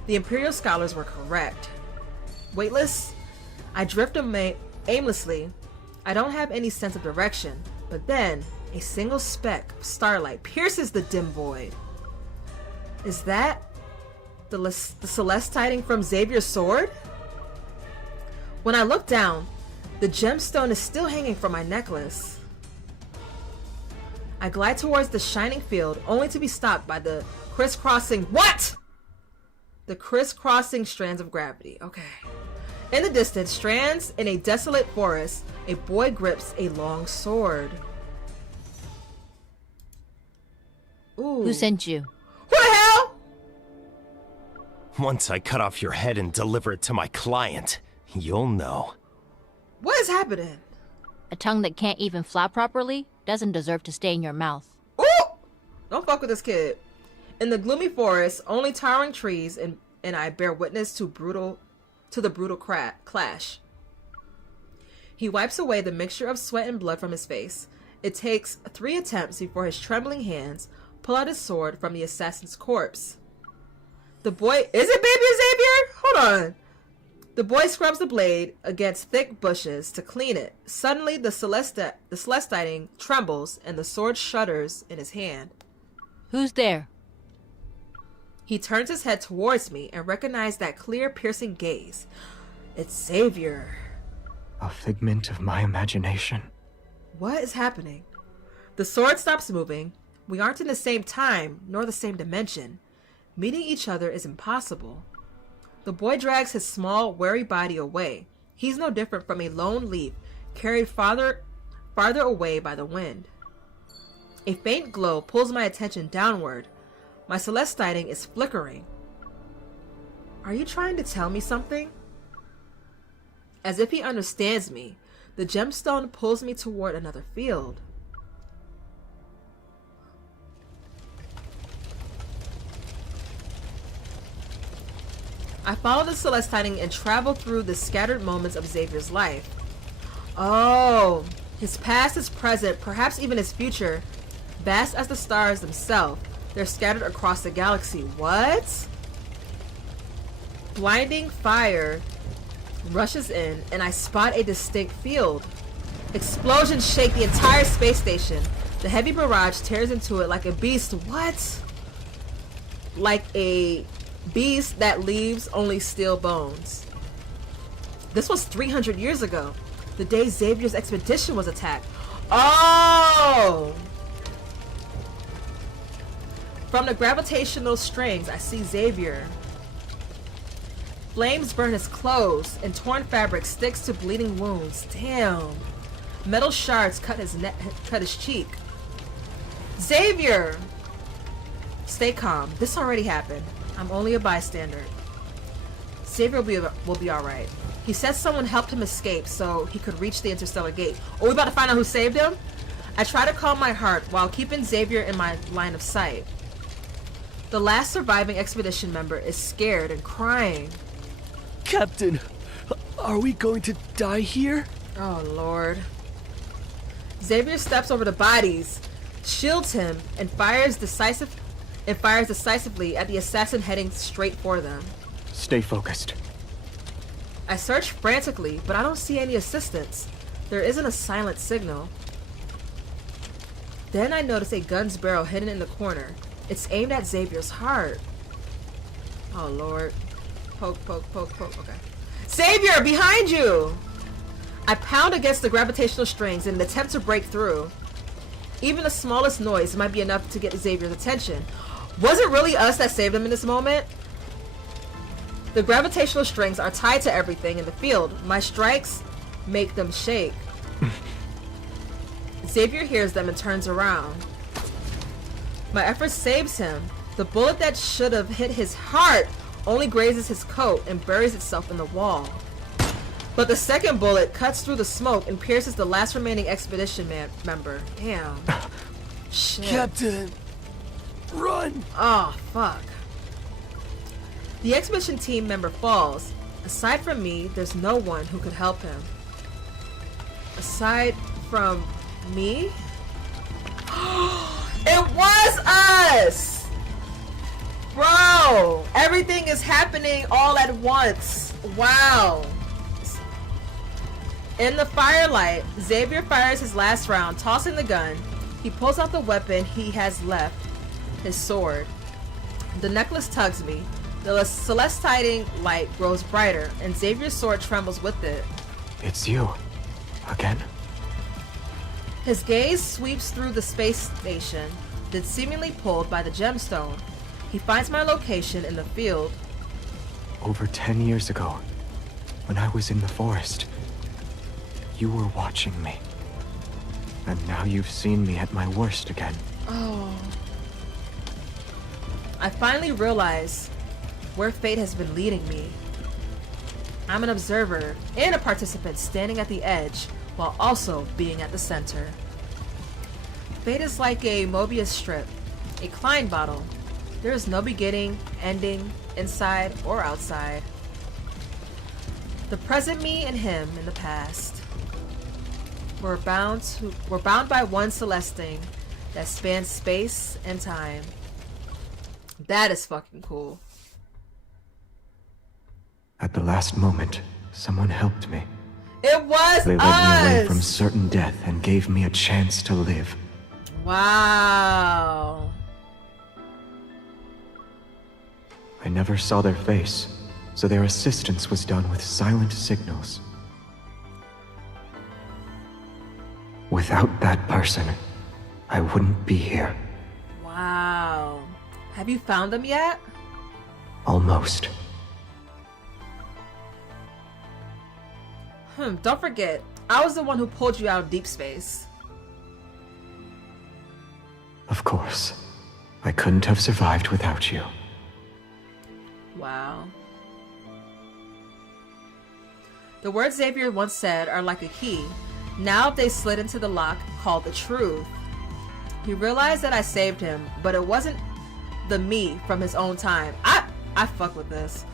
The Imperial scholars were correct. Weightless, I drift aimlessly. I don't have any sense of direction, but then a single speck of starlight pierces the dim void. Is that the celestiding from Xavier's sword? When I look down, the gemstone is still hanging from my necklace. I glide towards the shining field, only to be stopped by the crisscrossing— what? The crisscrossing strands of gravity. Okay. In the distance, strands in a desolate forest, a boy grips a long sword. Ooh. Who sent you? Who the hell? Once I cut off your head and deliver it to my client, you'll know. What is happening? A tongue that can't even flap properly doesn't deserve to stay in your mouth. Ooh! Don't fuck with this kid. In the gloomy forest, only towering trees and I bear witness to the brutal clash. He wipes away the mixture of sweat and blood from his face. It takes 3 attempts before his trembling hands pull out his sword from the assassin's corpse. The boy... Is it baby Xavier? Hold on. The boy scrubs the blade against thick bushes to clean it. Suddenly, the Celestine trembles and the sword shudders in his hand. Who's there? He turns his head towards me and recognizes that clear, piercing gaze. It's Xavier. A figment of my imagination. What is happening? The sword stops moving. We aren't in the same time, nor the same dimension. Meeting each other is impossible. The boy drags his small, weary body away. He's no different from a lone leaf carried farther away by the wind. A faint glow pulls my attention downward. My Celestine is flickering. Are you trying to tell me something? As if he understands me, the gemstone pulls me toward another field. I follow the Celestine and travel through the scattered moments of Xavier's life. Oh, his past, his present, perhaps even his future. Vast as the stars themselves, they're scattered across the galaxy. What? Blinding fire rushes in, and I spot a distinct field. Explosions shake the entire space station. The heavy barrage tears into it like a beast. What? Like a beast that leaves only steel bones. This was 300 years ago, the day Xavier's expedition was attacked. Oh! From the gravitational strings, I see Xavier. Flames burn his clothes, and torn fabric sticks to bleeding wounds. Damn. Metal shards cut his cheek. Xavier! Stay calm. This already happened. I'm only a bystander. Xavier will be alright. He says someone helped him escape so he could reach the interstellar gate. Oh, we about to find out who saved him? I try to calm my heart while keeping Xavier in my line of sight. The last surviving expedition member is scared and crying. Captain, are we going to die here? Oh, Lord. Xavier steps over the bodies, shields him, and fires decisively at the assassin heading straight for them. Stay focused. I search frantically, but I don't see any assistance. There isn't a silent signal. Then I notice a gun's barrel hidden in the corner. It's aimed at Xavier's heart. Oh, Lord. Poke, poke, poke, poke. Okay. Xavier, behind you! I pound against the gravitational strings in an attempt to break through. Even the smallest noise might be enough to get Xavier's attention. Was it really us that saved him in this moment? The gravitational strings are tied to everything in the field. My strikes make them shake. Xavier hears them and turns around. My effort saves him. The bullet that should have hit his heart only grazes his coat and buries itself in the wall. But the second bullet cuts through the smoke and pierces the last remaining expedition member. Damn. Shit. Captain, run! Oh, fuck. The expedition team member falls. Aside from me, there's no one who could help him. Aside from me? It was us! Bro! Everything is happening all at once. Wow. In the firelight, Xavier fires his last round, tossing the gun. He pulls out the weapon he has left, his sword. The necklace tugs me. The Celestine light grows brighter, and Xavier's sword trembles with it. It's you. Again? His gaze sweeps through the space station, then seemingly pulled by the gemstone. He finds my location in the field. Over 10 years ago, when I was in the forest, you were watching me. And now you've seen me at my worst again. Oh. I finally realize where fate has been leading me. I'm an observer and a participant standing at the edge while also being at the center. Fate is like a Mobius strip, a Klein bottle. There is no beginning, ending, inside or outside. The present me and him in the past. We're bound by one Celestine that spans space and time. That is fucking cool. At the last moment, someone helped me. It was They led us! me away from certain death and gave me a chance to live. Wow. I never saw their face, so their assistance was done with silent signals. Without that person, I wouldn't be here. Wow. Have you found them yet? Almost. Don't forget, I was the one who pulled you out of deep space. Of course. I couldn't have survived without you. Wow. The words Xavier once said are like a key. Now they slid into the lock called the truth. He realized that I saved him, but it wasn't the me from his own time. I fuck with this.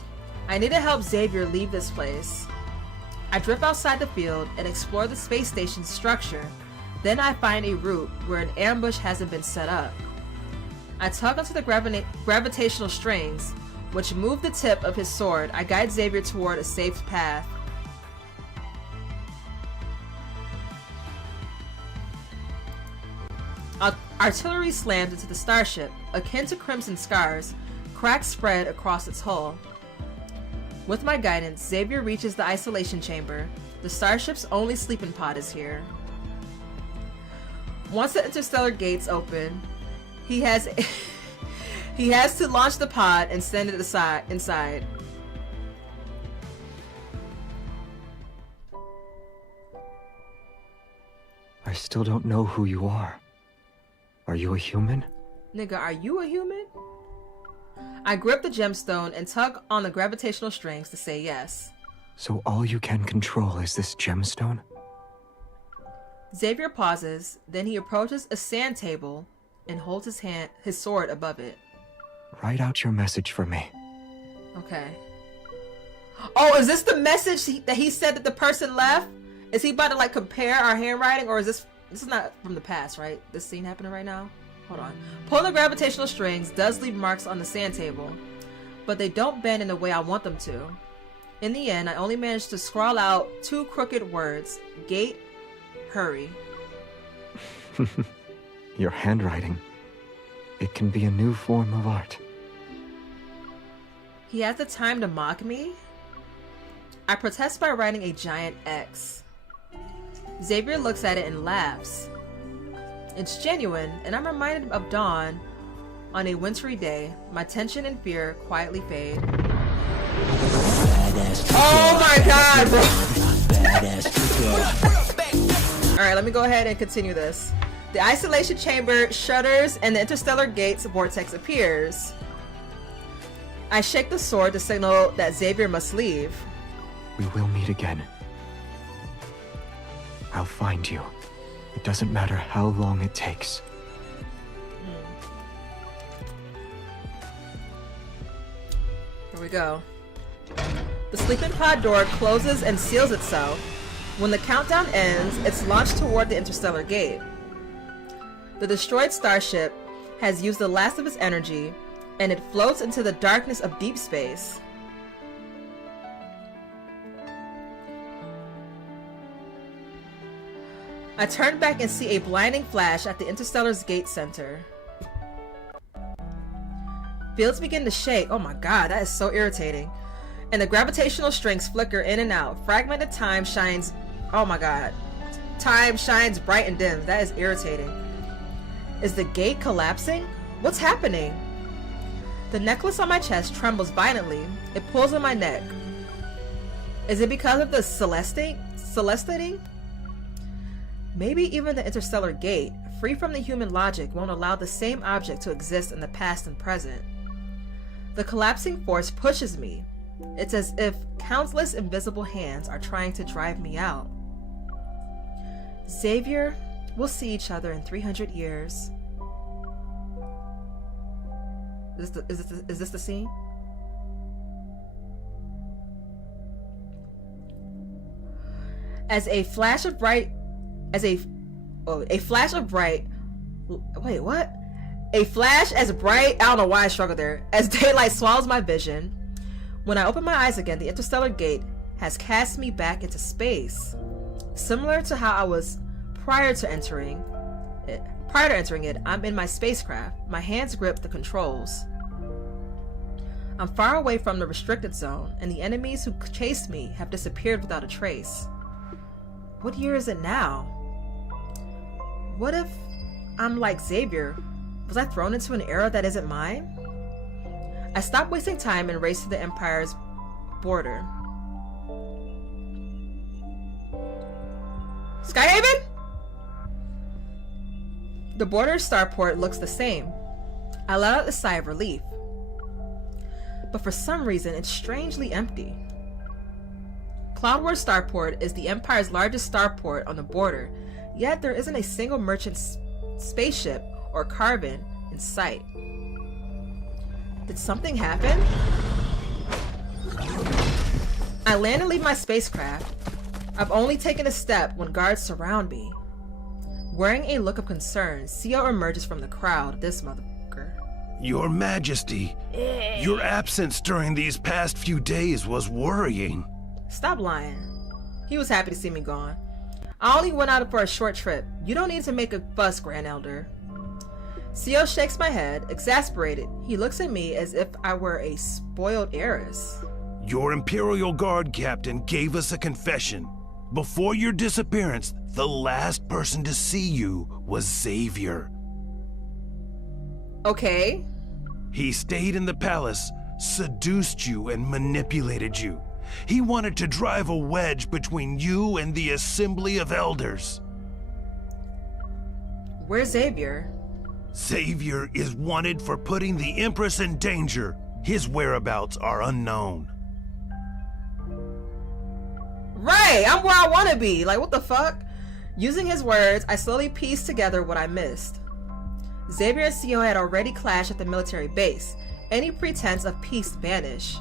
I need to help Xavier leave this place. I drift outside the field and explore the space station's structure. Then I find a route where an ambush hasn't been set up. I tug onto the gravitational strings, which move the tip of his sword. I guide Xavier toward a safe path. Artillery slams into the starship, akin to crimson scars, cracks spread across its hull. With my guidance, Xavier reaches the isolation chamber. The starship's only sleeping pod is here. Once the interstellar gates open, he has to launch the pod and send it inside. I still don't know who you are. Are you a human? Nigga, are you a human? I grip the gemstone and tug on the gravitational strings to say yes. So all you can control is this gemstone? Xavier pauses, then he approaches a sand table and holds his sword above it. Write out your message for me. Okay. Oh, is this the message that he said that the person left? Is he about to like compare our handwriting, or is this is not from the past, right? This scene happening right now? Hold on. Pulling the gravitational strings does leave marks on the sand table, but they don't bend in the way I want them to. In the end, I only managed to scrawl out 2 crooked words: gate, hurry. Your handwriting. It can be a new form of art. He has the time to mock me? I protest by writing a giant X. Xavier looks at it and laughs. It's genuine, and I'm reminded of dawn on a wintry day. My tension and fear quietly fade. Oh my god, bro! Alright, let me go ahead and continue this. The isolation chamber shudders and the interstellar gates vortex appears. I shake the sword to signal that Xavier must leave. We will meet again. I'll find you. It doesn't matter how long it takes. Here we go. The sleeping pod door closes and seals itself. When the countdown ends, it's launched toward the interstellar gate. The destroyed starship has used the last of its energy, and it floats into the darkness of deep space. I turn back and see a blinding flash at the interstellar's gate center. Fields begin to shake. Oh my god, that is so irritating. And the gravitational strings flicker in and out. Fragmented time shines. Oh my god. Time shines bright and dim. That is irritating. Is the gate collapsing? What's happening? The necklace on my chest trembles violently. It pulls on my neck. Is it because of the Celestity? Maybe even the interstellar gate, free from the human logic, won't allow the same object to exist in the past and present. The collapsing force pushes me. It's as if countless invisible hands are trying to drive me out. Xavier, we'll see each other in 300 years. Is this the scene? As a flash of bright as a flash of bright. Wait, what? A flash as bright. I don't know why I struggled there. As daylight swallows my vision. When I open my eyes again, the interstellar gate has cast me back into space, similar to how I was prior to entering it. I'm in my spacecraft. My hands grip the controls. I'm far away from the restricted zone, and the enemies who chased me have disappeared without a trace. What year is it now? What if I'm like Xavier? Was I thrown into an era that isn't mine? I stop wasting time and race to the Empire's border. Skyhaven? The border starport looks the same. I let out a sigh of relief. But for some reason, it's strangely empty. Cloudward Starport is the Empire's largest starport on the border, yet there isn't a single merchant spaceship or carbon in sight. Did something happen? I land and leave my spacecraft. I've only taken a step when guards surround me. Wearing a look of concern, Xio emerges from the crowd. This motherfucker. Your Majesty, your absence during these past few days was worrying. Stop lying. He was happy to see me gone. I only went out for a short trip. You don't need to make a fuss, Grand Elder. Xio shakes my head, exasperated. He looks at me as if I were a spoiled heiress. Your Imperial Guard captain gave us a confession. Before your disappearance, the last person to see you was Xavier. Okay. He stayed in the palace, seduced you, and manipulated you. He wanted to drive a wedge between you and the Assembly of Elders. Where's Xavier? Xavier is wanted for putting the Empress in danger. His whereabouts are unknown. Right, I'm where I want to be. Like, what the fuck? Using his words, I slowly pieced together what I missed. Xavier and Xio had already clashed at the military base. Any pretense of peace vanished.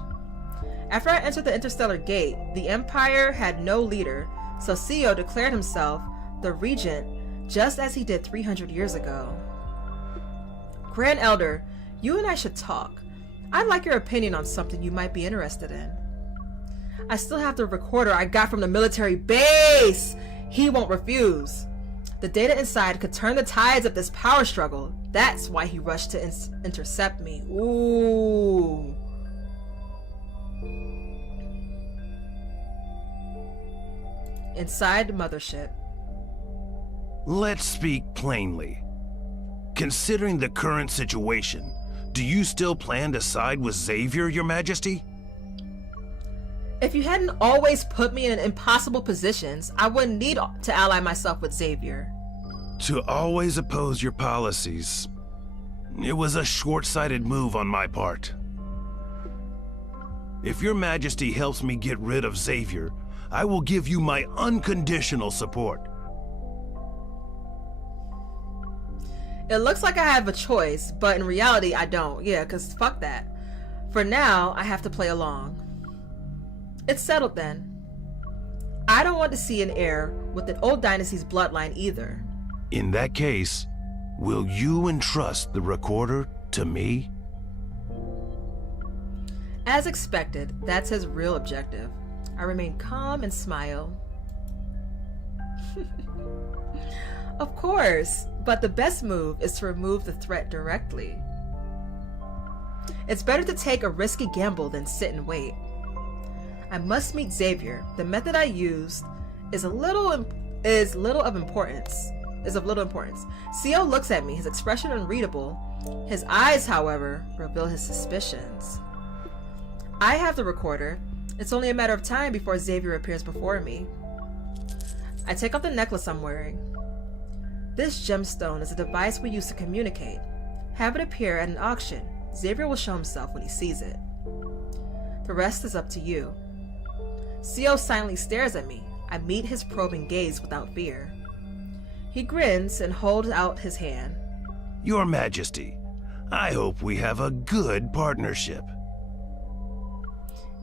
After I entered the interstellar gate, the Empire had no leader, so Xio declared himself the regent just as he did 300 years ago. Grand Elder, you and I should talk. I'd like your opinion on something you might be interested in. I still have the recorder I got from the military base. He won't refuse. The data inside could turn the tides of this power struggle. That's why he rushed to intercept me. Ooh. Inside the mothership. Let's speak plainly. Considering the current situation, do you still plan to side with Xavier, Your Majesty? If you hadn't always put me in impossible positions, I wouldn't need to ally myself with Xavier. To always oppose your policies, it was a short-sighted move on my part. If Your Majesty helps me get rid of Xavier, I will give you my unconditional support. It looks like I have a choice, but in reality I don't. Yeah, because fuck that. For now, I have to play along. It's settled then. I don't want to see an heir with an old dynasty's bloodline either. In that case, will you entrust the recorder to me? As expected, that's his real objective. I remain calm and smile. Of course, but the best move is to remove the threat directly. It's better to take a risky gamble than sit and wait. I must meet Xavier. The method I used is of little importance. Xio looks at me, his expression unreadable. His eyes, however, reveal his suspicions. I have the recorder. It's only a matter of time before Xavier appears before me. I take off the necklace I'm wearing. This gemstone is a device we use to communicate. Have it appear at an auction. Xavier will show himself when he sees it. The rest is up to you. Xio silently stares at me. I meet his probing gaze without fear. He grins and holds out his hand. Your Majesty, I hope we have a good partnership.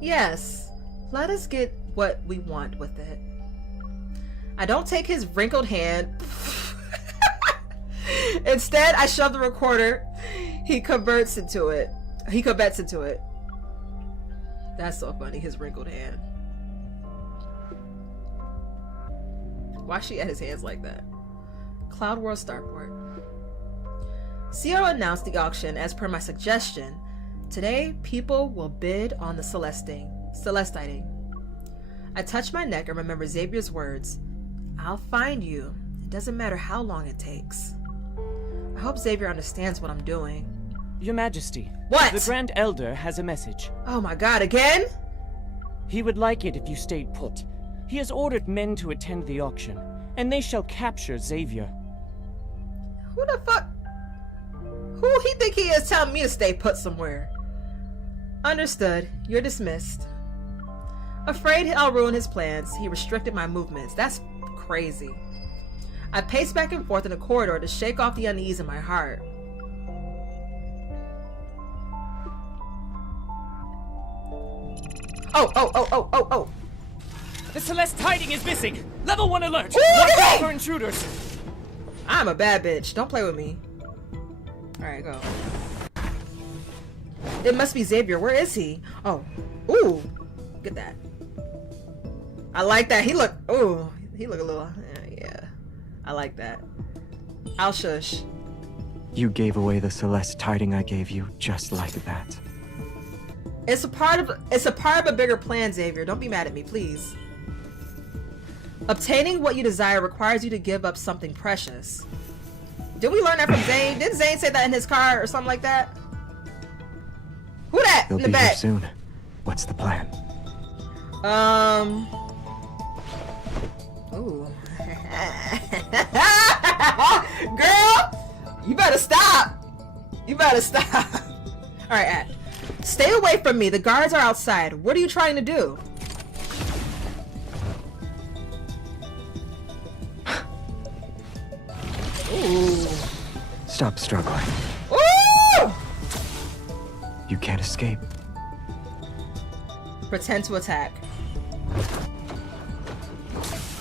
Yes, let us get what we want with it. I don't take his wrinkled hand. Instead, I shove the recorder. He converts into it. He commits into it. That's so funny, his wrinkled hand. Why is she at his hands like that? Cloud World Starport. CEO announced the auction as per my suggestion. Today, people will bid on the Celestine. I touch my neck and remember Xavier's words. I'll find you. It doesn't matter how long it takes. I hope Xavier understands what I'm doing. Your Majesty. What? The Grand Elder has a message. Oh my god, again? He would like it if you stayed put. He has ordered men to attend the auction, and they shall capture Xavier. Who the fuck? Who he think he is telling me to stay put somewhere? Understood. You're dismissed. Afraid I'll ruin his plans, he restricted my movements. That's crazy. I paced back and forth in the corridor to shake off the unease in my heart. Oh. The Celeste hiding is missing! Level 1 alert! Ooh, Watch hey! out for intruders! I'm a bad bitch. Don't play with me. Alright, go. It must be Xavier. Where is he? Oh. Ooh. Get that. I like that. He look a little... yeah. I like that. I'll shush. You gave away the Celeste tiding I gave you just like that. It's a part of a bigger plan, Xavier. Don't be mad at me, please. Obtaining what you desire requires you to give up something precious. Did we learn that from Zayne? Didn't Zayne say that in his car or something like that? Who that? He'll in the be back? here soon. What's the plan? Ooh. Girl, you better stop. You better stop. All right, stay away from me. The guards are outside. What are you trying to do? Ooh. Stop struggling. Ooh! You can't escape. Pretend to attack.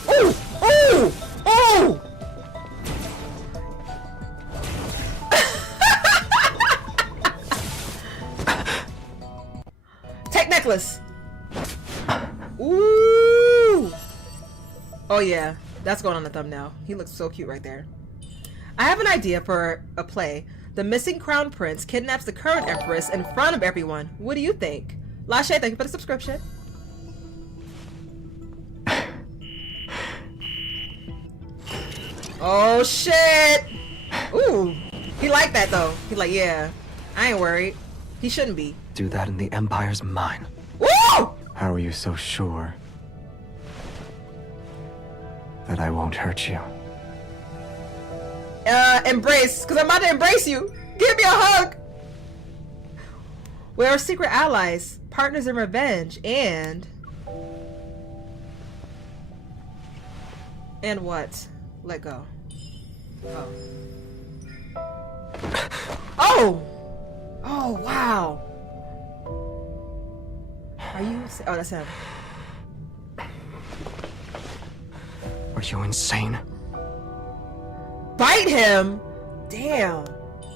Ooh! Ooh! Ooh! Take necklace. Ooh! Oh yeah, that's going on the thumbnail. He looks so cute right there. I have an idea for a play. The missing crown prince kidnaps the current empress in front of everyone. What do you think? Lashe, thank you for the subscription. Oh shit! Ooh, he liked that though. He's like, yeah, I ain't worried. He shouldn't be. Do that and the Empire's mine. Woo! How are you so sure that I won't hurt you? Embrace, because I'm about to embrace you. Give me a hug. We are secret allies, partners in revenge, and what? Let go. Oh, wow. Are you? Oh, that's him. Are you insane? Bite him? Damn.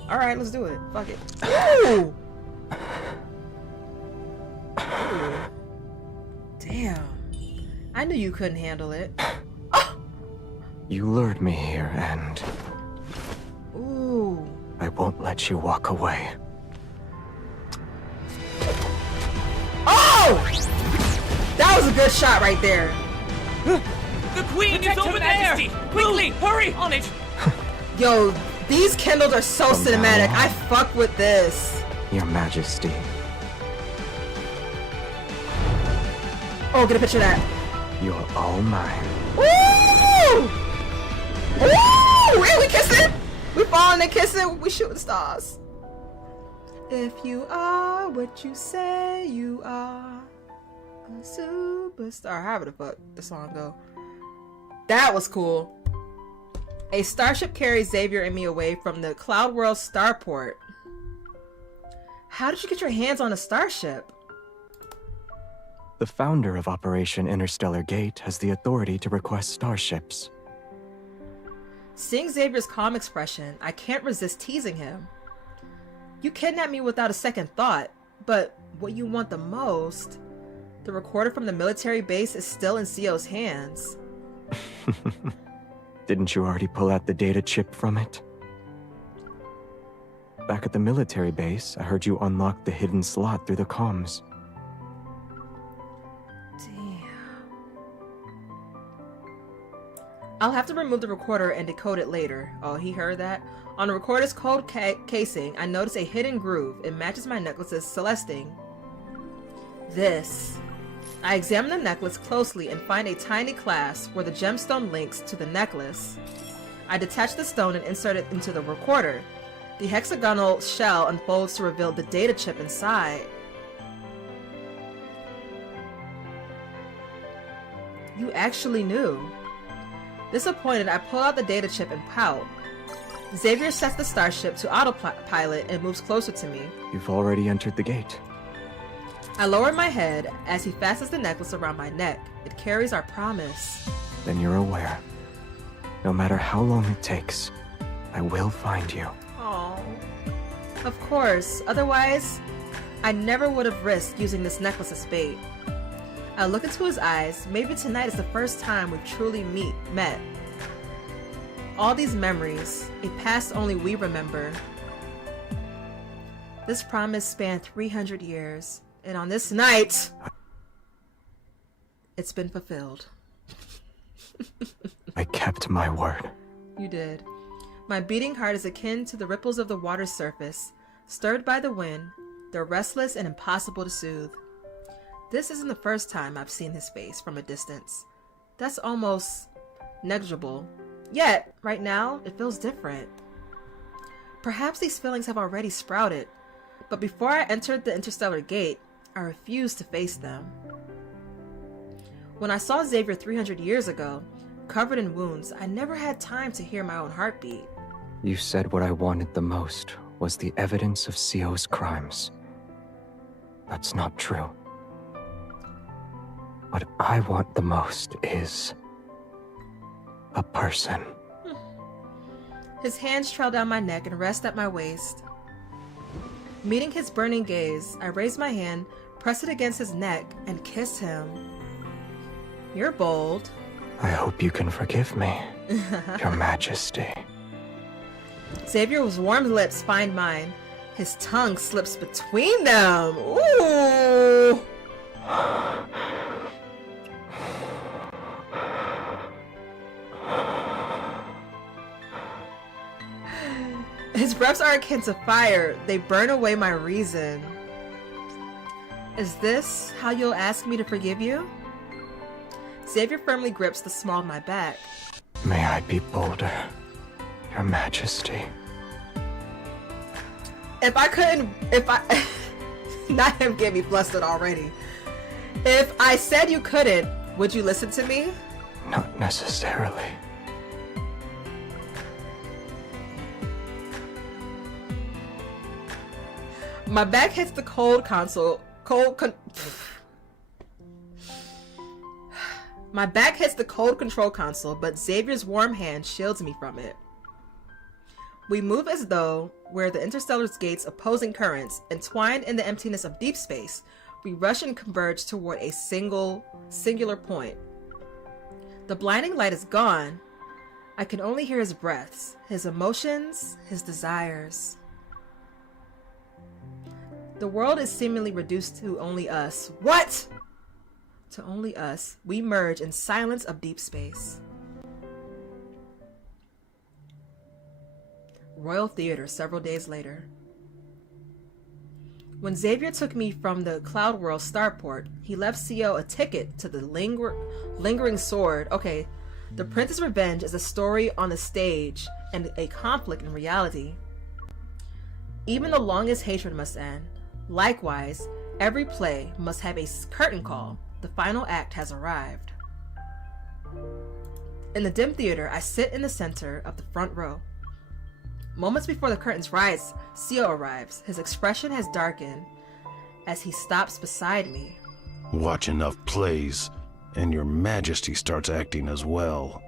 All right, let's do it. Fuck it. Ooh. Ooh. Damn. I knew you couldn't handle it. You lured me here, and Ooh. I won't let you walk away. Oh! That was a good shot right there. The Queen is over there! Quickly, hurry on it! Yo, these Kindled are so From now cinematic. on. I fuck with this. Your Majesty. Oh, get a picture of that. You're all mine. Woo! Woo! Hey, we kissing? We falling and kissing? We shooting stars. If you are what you say you are, a superstar. However the fuck the song go. That was cool. A starship carries Xavier and me away from the Cloud World starport. How did you get your hands on a starship? The founder of Operation Interstellar Gate has the authority to request starships. Seeing Xavier's calm expression, I can't resist teasing him. You kidnapped me without a second thought, but what you want the most, the recorder from the military base is still in CO's hands. Didn't you already pull out the data chip from it? Back at the military base, I heard you unlock the hidden slot through the comms. Damn. I'll have to remove the recorder and decode it later. Oh, he heard that? On the recorder's cold casing, I notice a hidden groove. It matches my necklace's celesting. This. I examine the necklace closely and find a tiny clasp where the gemstone links to the necklace. I detach the stone and insert it into the recorder. The hexagonal shell unfolds to reveal the data chip inside. You actually knew. Disappointed, I pull out the data chip and pout. Xavier sets the starship to autopilot and moves closer to me. You've already entered the gate. I lower my head as he fastens the necklace around my neck. It carries our promise. Then you're aware. No matter how long it takes, I will find you. Oh, of course. Otherwise, I never would have risked using this necklace as bait. I look into his eyes. Maybe tonight is the first time we've truly met. All these memories, a past only we remember. This promise spanned 300 years, and on this night, it's been fulfilled. I kept my word. You did. My beating heart is akin to the ripples of the water's surface, stirred by the wind. They're restless and impossible to soothe. This isn't the first time I've seen his face from a distance. That's almost negligible. Yet, right now, it feels different. Perhaps these feelings have already sprouted, but before I entered the interstellar gate, I refused to face them. When I saw Xavier 300 years ago, covered in wounds, I never had time to hear my own heartbeat. You said what I wanted the most was the evidence of CO's crimes. That's not true. What I want the most is a person. His hands trail down my neck and rest at my waist. Meeting his burning gaze, I raise my hand, press it against his neck, and kiss him. You're bold. I hope you can forgive me, Your Majesty. Xavier's warm lips find mine. His tongue slips between them. Ooh! His breaths are akin to fire. They burn away my reason. Is this how you'll ask me to forgive you? Xavier firmly grips the small of my back. May I be bolder, Your Majesty. Not him get me flustered already. If I said you couldn't, would you listen to me? Not necessarily. My back hits the cold console. My back hits the cold control console, but Xavier's warm hand shields me from it. We move as though we're the interstellar gate's opposing currents, entwined in the emptiness of deep space. We rush and converge toward a singular point. The blinding light is gone. I can only hear his breaths, his emotions, his desires. The world is seemingly reduced to only us. What? To only us. We merge in silence of deep space. Royal Theater several days later. When Xavier took me from the Cloud World starport, he left CO a ticket to the lingering sword. Okay, The Prince's Revenge is a story on the stage and a conflict in reality. Even the longest hatred must end. Likewise, every play must have a curtain call. The final act has arrived. In the dim theater, I sit in the center of the front row. Moments before the curtains rise, CO arrives. His expression has darkened as he stops beside me. Watch enough plays, and your majesty starts acting as well.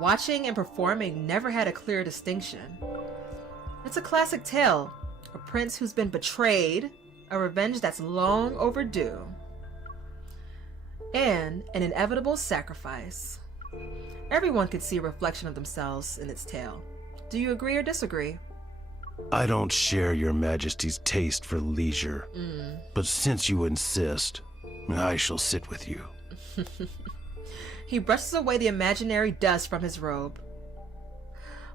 Watching and performing never had a clear distinction. It's a classic tale. A prince who's been betrayed, a revenge that's long overdue, and an inevitable sacrifice. Everyone could see a reflection of themselves in its tale. Do you agree or disagree? I don't share your majesty's taste for leisure, but since you insist, I shall sit with you. He brushes away the imaginary dust from his robe,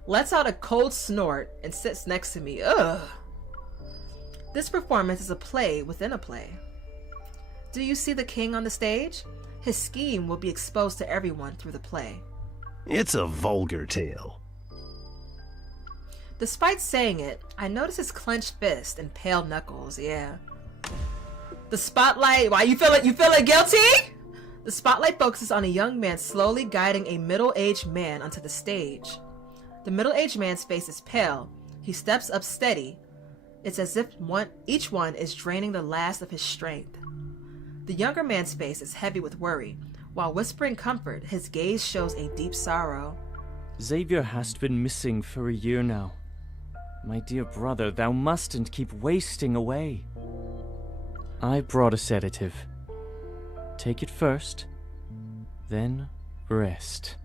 lets out a cold snort, and sits next to me. Ugh! This performance is a play within a play. Do you see the king on the stage? His scheme will be exposed to everyone through the play. It's a vulgar tale. Despite saying it, I notice his clenched fist and pale knuckles, yeah. The spotlight, why you feeling guilty? The spotlight focuses on a young man slowly guiding a middle-aged man onto the stage. The middle-aged man's face is pale. He steps up steady. It's as if each one is draining the last of his strength. The younger man's face is heavy with worry. While whispering comfort, his gaze shows a deep sorrow. Xavier hast been missing for a year now. My dear brother, thou mustn't keep wasting away. I brought a sedative. Take it first, then rest.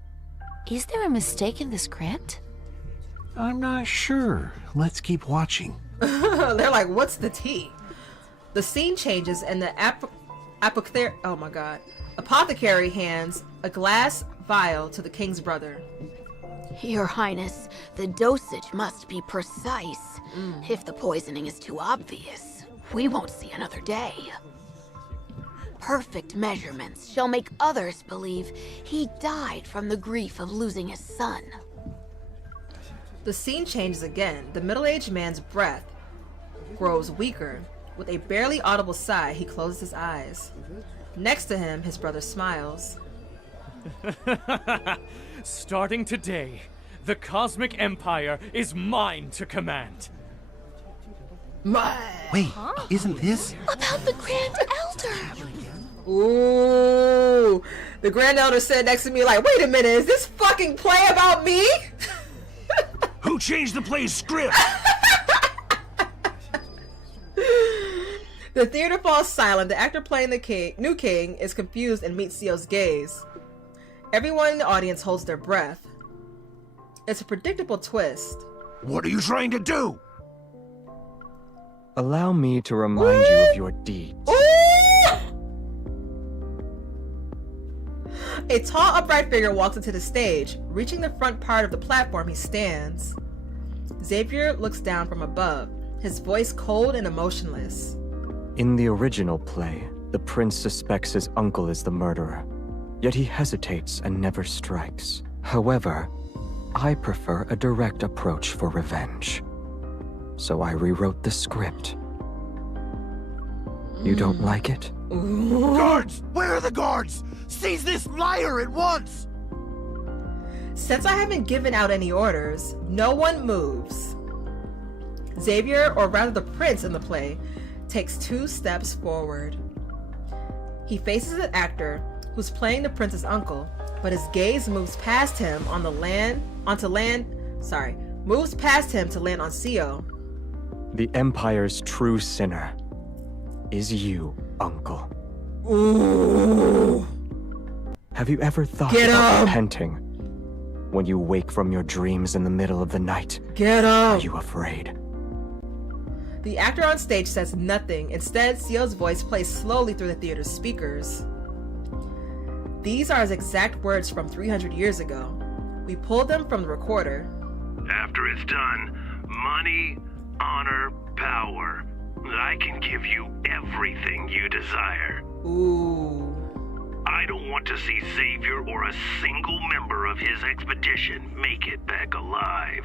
Is there a mistake in the script? I'm not sure. Let's keep watching. They're like, what's the tea? The scene changes and the apothecary hands a glass vial to the king's brother. Your Highness, the dosage must be precise. If the poisoning is too obvious, we won't see another day. Perfect measurements shall make others believe he died from the grief of losing his son. The scene changes again. The middle-aged man's breath grows weaker. With a barely audible sigh, he closes his eyes. Next to him, his brother smiles. Starting today, the Cosmic Empire is mine to command. Wait, isn't this about the Grand Elder? Ooh, the Grand Elder said next to me like, wait a minute, is this fucking play about me? Who changed the play's script? The theater falls silent. The actor playing the new king is confused and meets Sio's gaze. Everyone in the audience holds their breath. It's a predictable twist. What are you trying to do? Allow me to remind you of your deeds. A tall, upright figure walks into the stage. Reaching the front part of the platform, he stands. Xavier looks down from above, his voice cold and emotionless. In the original play, the prince suspects his uncle is the murderer, yet he hesitates and never strikes. However, I prefer a direct approach for revenge. So I rewrote the script. You don't like it? Guards! Where are the guards? Seize this liar at once! Since I haven't given out any orders, no one moves. Xavier, or rather the prince in the play, takes 2 steps forward. He faces an actor who's playing the prince's uncle, but his gaze moves past him to land on Sio. The Empire's true sinner is you, uncle. Ooh. Have you ever thought Get about up! repenting? When you wake from your dreams in the middle of the night, Get up! are you afraid? The actor on stage says nothing. Instead, Sio's voice plays slowly through the theater's speakers. These are his exact words from 300 years ago. We pulled them from the recorder. After it's done, money, honor, power. I can give you everything you desire. Ooh. I don't want to see Xavier or a single member of his expedition make it back alive.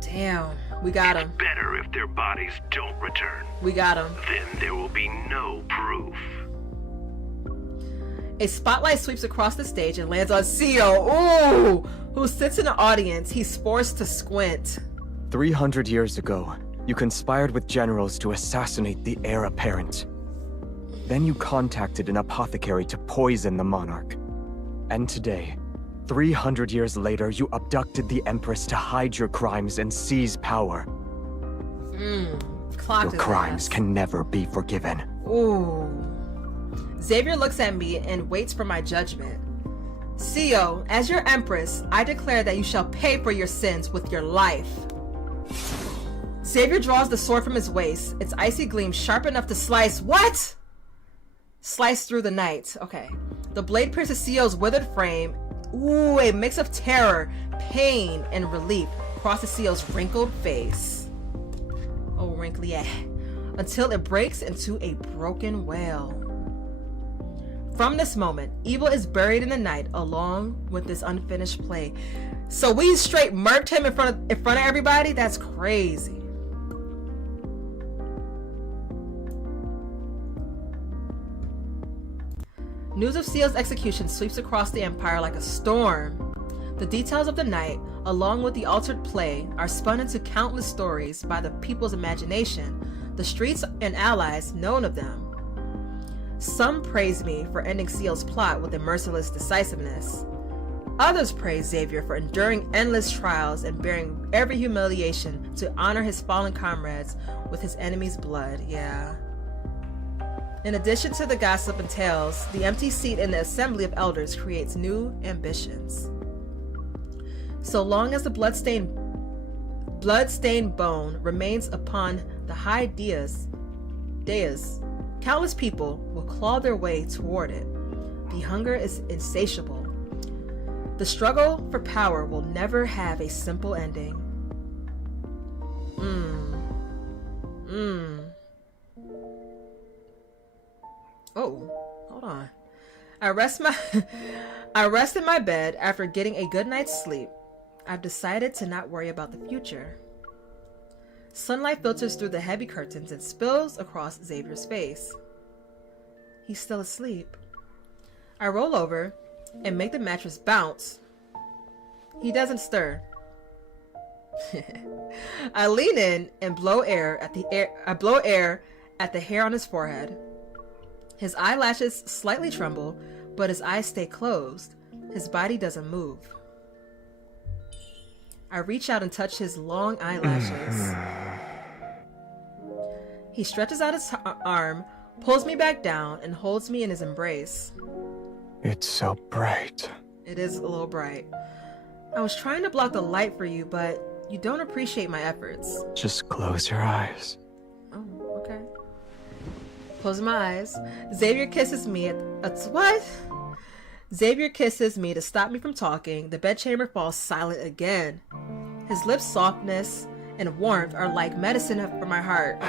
Damn, we got him. It's better if their bodies don't return. We got him. Then there will be no proof. A spotlight sweeps across the stage and lands on Sio, ooh, who sits in the audience. He's forced to squint. 300 years ago, You conspired with generals to assassinate the heir apparent. Then you contacted an apothecary to poison the monarch. And today, 300 years later, you abducted the Empress to hide your crimes and seize power. Your crimes can never be forgiven. Ooh. Xavier looks at me and waits for my judgment. Sio, as your Empress, I declare that you shall pay for your sins with your life. Xavier draws the sword from his waist, its icy gleam sharp enough to slice— what? Slice through the night. Okay. The blade pierces Sio's withered frame. Ooh, a mix of terror, pain, and relief crosses Sio's wrinkled face. Oh, wrinkly, yeah. Until it breaks into a broken wail. From this moment, evil is buried in the night along with this unfinished play. So we straight murked him in front of everybody? That's crazy. News of Sio's execution sweeps across the Empire like a storm. The details of the night, along with the altered play, are spun into countless stories by the people's imagination, the streets and allies known of them. Some praise me for ending Sio's plot with a merciless decisiveness. Others praise Xavier for enduring endless trials and bearing every humiliation to honor his fallen comrades with his enemy's blood. Yeah. In addition to the gossip and tales, the empty seat in the Assembly of Elders creates new ambitions. So long as the bloodstained bone remains upon the high dais, countless people will claw their way toward it. The hunger is insatiable. The struggle for power will never have a simple ending. Oh, hold on. I rest in my bed after getting a good night's sleep. I've decided to not worry about the future. Sunlight filters through the heavy curtains and spills across Xavier's face. He's still asleep. I roll over and make the mattress bounce. He doesn't stir. I lean in and blow air at the hair on his forehead. His eyelashes slightly tremble, but his eyes stay closed. His body doesn't move. I reach out and touch his long eyelashes. He stretches out his arm, pulls me back down, and holds me in his embrace. It's so bright. It is a little bright. I was trying to block the light for you, but you don't appreciate my efforts. Just close your eyes. Oh, okay. Closing my eyes. Xavier kisses me what? Xavier kisses me to stop me from talking. The bedchamber falls silent again. His lips' softness and warmth are like medicine for my heart. Oh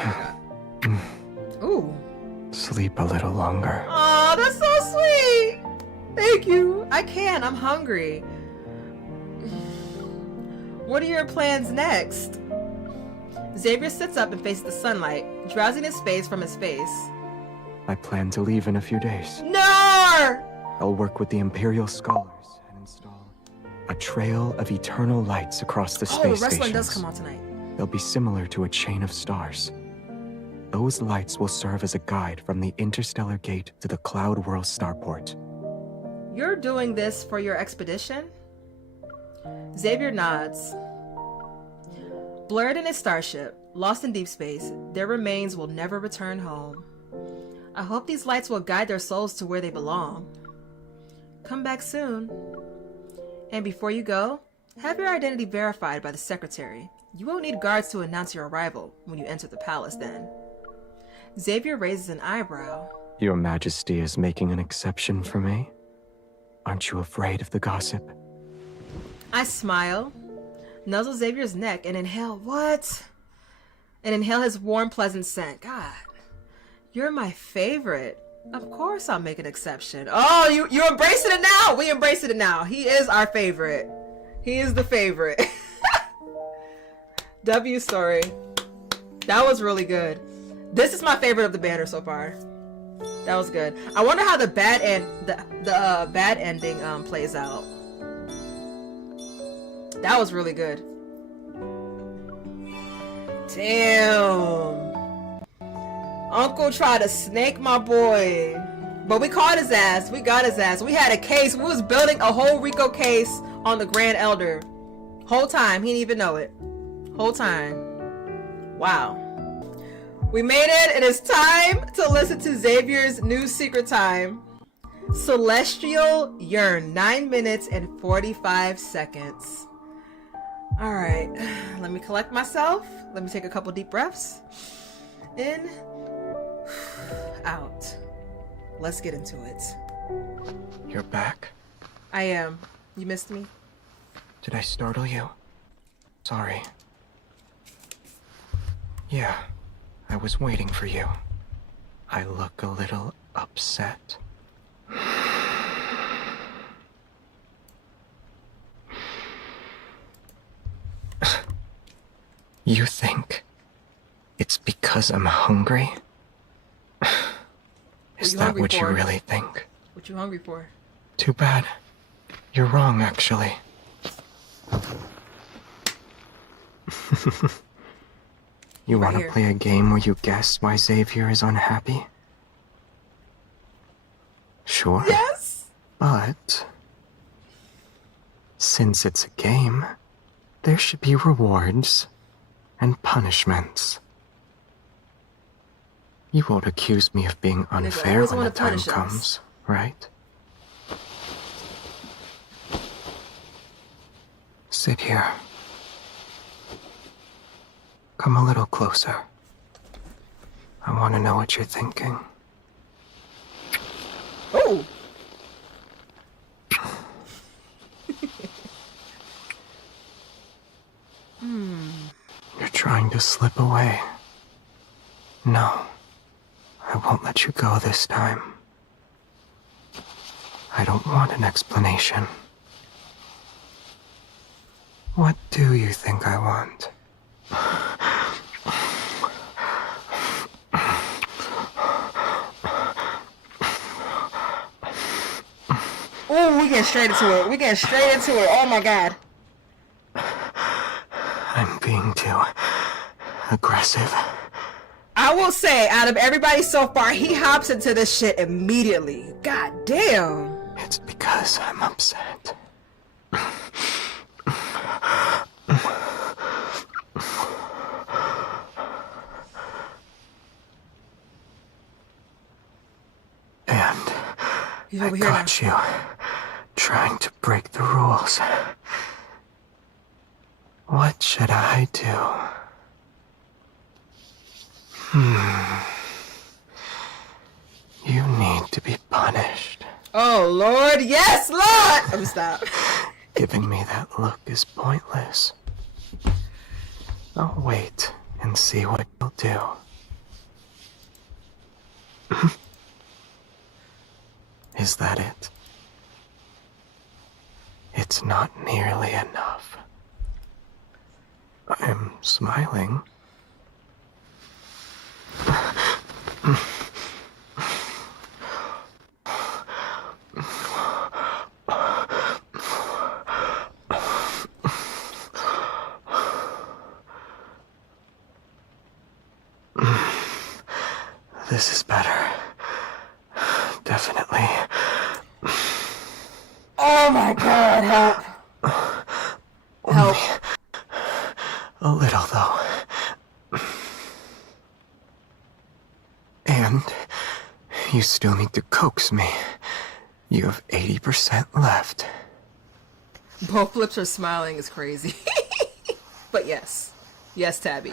my god. Ooh. Sleep a little longer. Oh, that's so sweet. Thank you. I can. I'm hungry. What are your plans next? Xavier sits up and faces the sunlight, drowsiness fades from his face. I plan to leave in a few days. No! I'll work with the Imperial scholars and install a trail of eternal lights across the space the wrestling stations. does come on tonight. They'll be similar to a chain of stars. Those lights will serve as a guide from the interstellar gate to the Cloud World starport. You're doing this for your expedition? Xavier nods. Blurred in a starship, lost in deep space, their remains will never return home. I hope these lights will guide their souls to where they belong. Come back soon. And before you go, have your identity verified by the secretary. You won't need guards to announce your arrival when you enter the palace then. Xavier raises an eyebrow. Your Majesty is making an exception for me? Aren't you afraid of the gossip? I smile, nuzzle Xavier's neck, and inhale what? And inhale his warm, pleasant scent. God, you're my favorite. Of course I'll make an exception. Oh, you embracing it now? We embracing it now. He is our favorite. He is the favorite. W story. That was really good. This is my favorite of the banner so far. That was good. I wonder how the bad ending plays out. That was really good. Damn. Uncle tried to snake my boy. But we caught his ass. We got his ass. We had a case. We was building a whole Rico case on the Grand Elder. Whole time. He didn't even know it. Whole time. Wow. We made it. It is time to listen to Xavier's new secret time. Celestial Yearn. 9 minutes and 45 seconds. Alright. Let me collect myself. Let me take a couple deep breaths. In. Out. Let's get into it. You're back? I am. You missed me? Did I startle you? Sorry. Yeah, I was waiting for you. I look a little upset. You think it's because I'm hungry? Is that what you really think? What you hungry for? Too bad. You're wrong, actually. You want to play a game where you guess why Xavier is unhappy? Sure. Yes! But since it's a game, there should be rewards and punishments. You won't accuse me of being unfair when the time comes, right? Sit here. Come a little closer. I want to know what you're thinking. Oh! You're trying to slip away. No, I won't let you go this time. I don't want an explanation. What do you think I want? Oh, we get straight into it. We get straight into it. Oh my god. I'm being too aggressive. I will say, out of everybody so far, he hops into this shit immediately. God damn. It's because I'm upset. And I caught you trying to break the rules. What should I do? You need to be punished. Oh, Lord. Yes, Lord. I'm stop. Giving me that look is pointless. I'll wait and see what you'll do. Is that it? It's not nearly enough. I'm smiling. This is better. Definitely. Oh my god, help. Help. A little, though. And you still need to coax me. You have 80% left. Both lips are smiling is crazy. But yes. Yes, Tabby.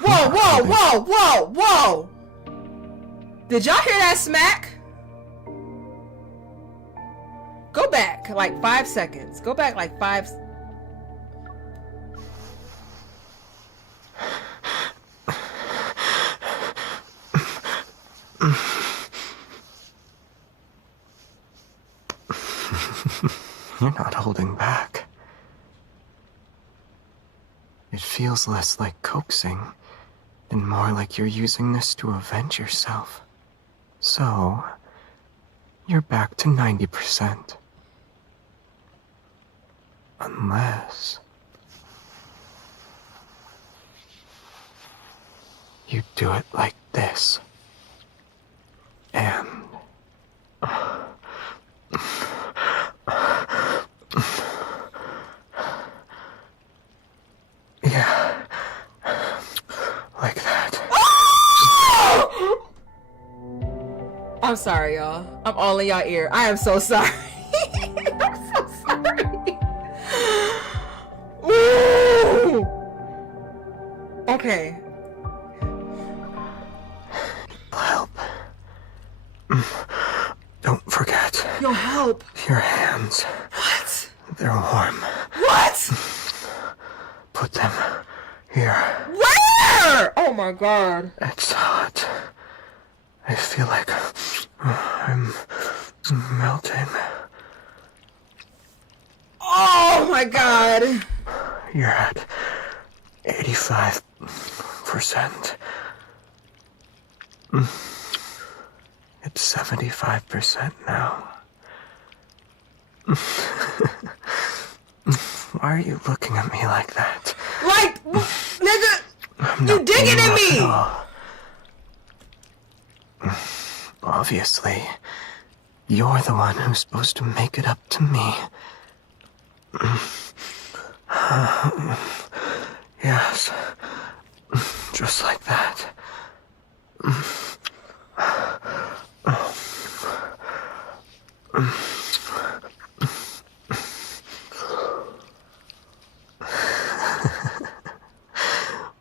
Whoa, whoa, whoa, whoa, whoa! Did y'all hear that smack? Go back like 5 seconds. Go back like 5. You're not holding back. It feels less like coaxing and more like you're using this to avenge yourself. So, you're back to 90%. Unless you do it like this. And yeah, like that. I'm sorry, y'all. I'm all in y'all ear. I am so sorry. I'm so sorry. Ooh. Okay. Help. Don't forget. Yo, help. Your hands. What? They're warm. What? Put them here. Where? Oh my god. It's hot. I feel like I'm melting. Oh my god. You're at 85%. It's 75% now. Why are you looking at me like that? Like, nigga, I'm you not digging being in rough me. at all. Obviously, you're the one who's supposed to make it up to me. Yes, just like that.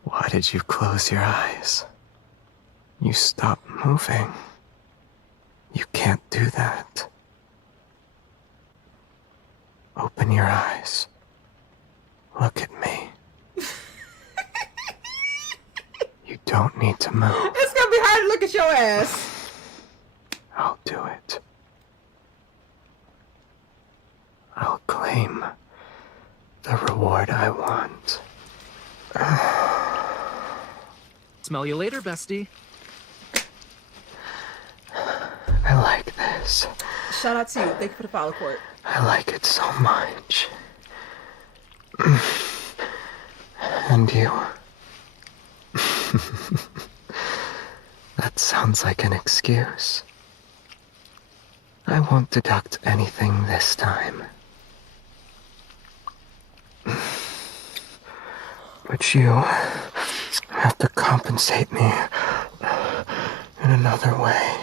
Why did you close your eyes? You stopped moving. You can't do that. Open your eyes. Look at me. You don't need to move. It's gonna be hard to look at your ass. I'll do it. I'll claim the reward I want. Smell you later, bestie. I like this. Shout out to you. Thank you for the follow, Court. I like it so much. And you? That sounds like an excuse. I won't deduct anything this time. But you have to compensate me in another way.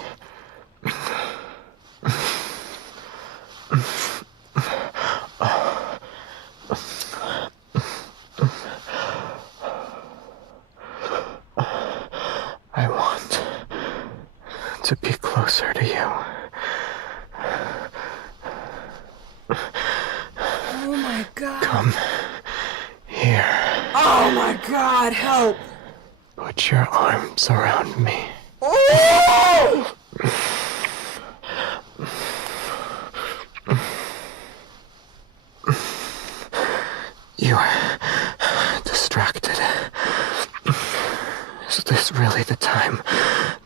I want to be closer to you. Oh my god. Come here. Oh my god, help. Put your arms around me. Ooh! You're distracted. Is this really the time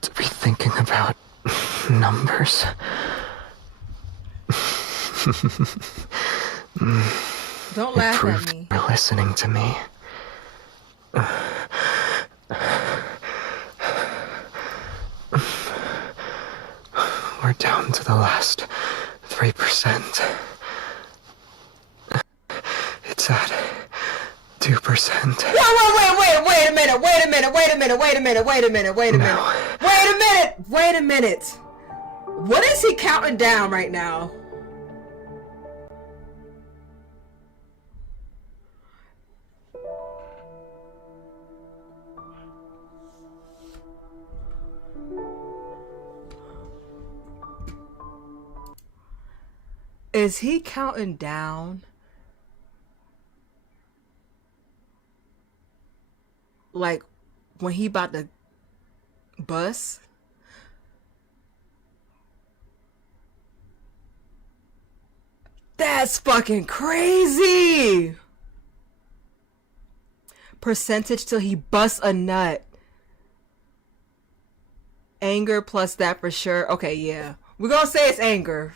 to be thinking about numbers? Don't laugh Prove at me. you're listening to me. We're down to the last 3%. It's at 2%. Wait a minute. What is he counting down right now? Is he counting down? Like when he about to bust? That's fucking crazy. Percentage till he busts a nut. Anger plus that for sure. Okay, yeah. We're gonna say it's anger.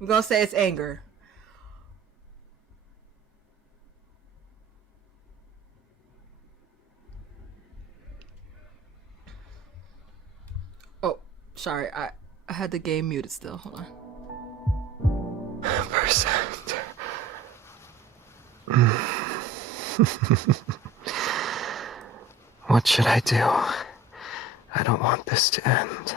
We're gonna say it's anger. Oh, sorry. I had the game muted still. Hold on. Percent. What should I do? I don't want this to end.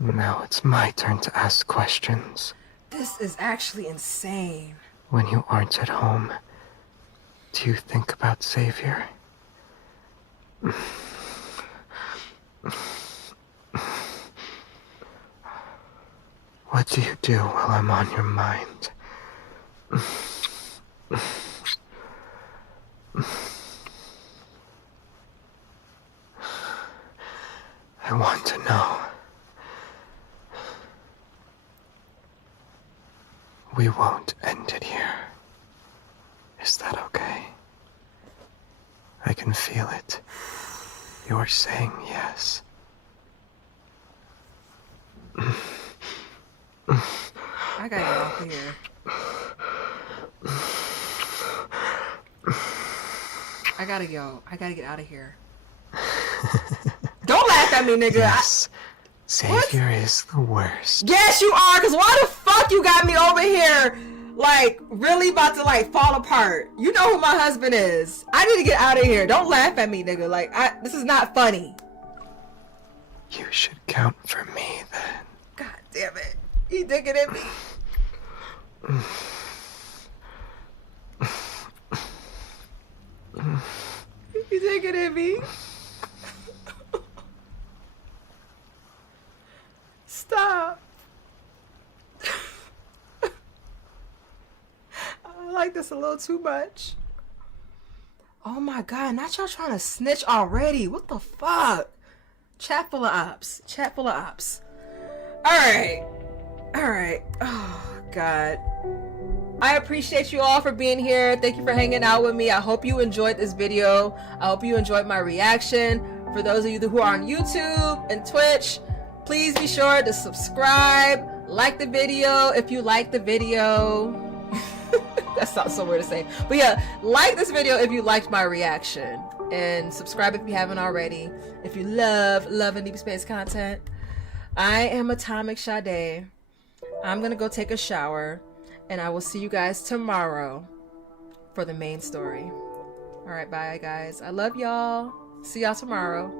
Now it's my turn to ask questions. This is actually insane. When you aren't at home, do you think about Xavier? What do you do while I'm on your mind? I want to know. We won't end it here. Is that okay? I can feel it. You're saying yes. I gotta get off here. I gotta go. I gotta get out of here. Don't laugh at me, nigga. Yes. Xavier is the worst. Yes, you are, because why the fuck you got me over here, like, really about to, like, fall apart? You know who my husband is. I need to get out of here. Don't laugh at me, nigga. Like, this is not funny. You should count for me, then. God damn it. He digging at me. He digging at me. Stop. I like this a little too much. Oh my god, not y'all trying to snitch already. What the fuck? Chat full of ops. Chat full of ops. Alright. Alright. Oh god. I appreciate you all for being here. Thank you for hanging out with me. I hope you enjoyed this video. I hope you enjoyed my reaction. For those of you who are on YouTube and Twitch, please be sure to subscribe, like the video if you like the video. That sounds so weird to say. But yeah, like this video if you liked my reaction. And subscribe if you haven't already. If you love and Deepspace content. I am Atomic Sade. I'm gonna go take a shower. And I will see you guys tomorrow for the main story. Alright, bye guys. I love y'all. See y'all tomorrow.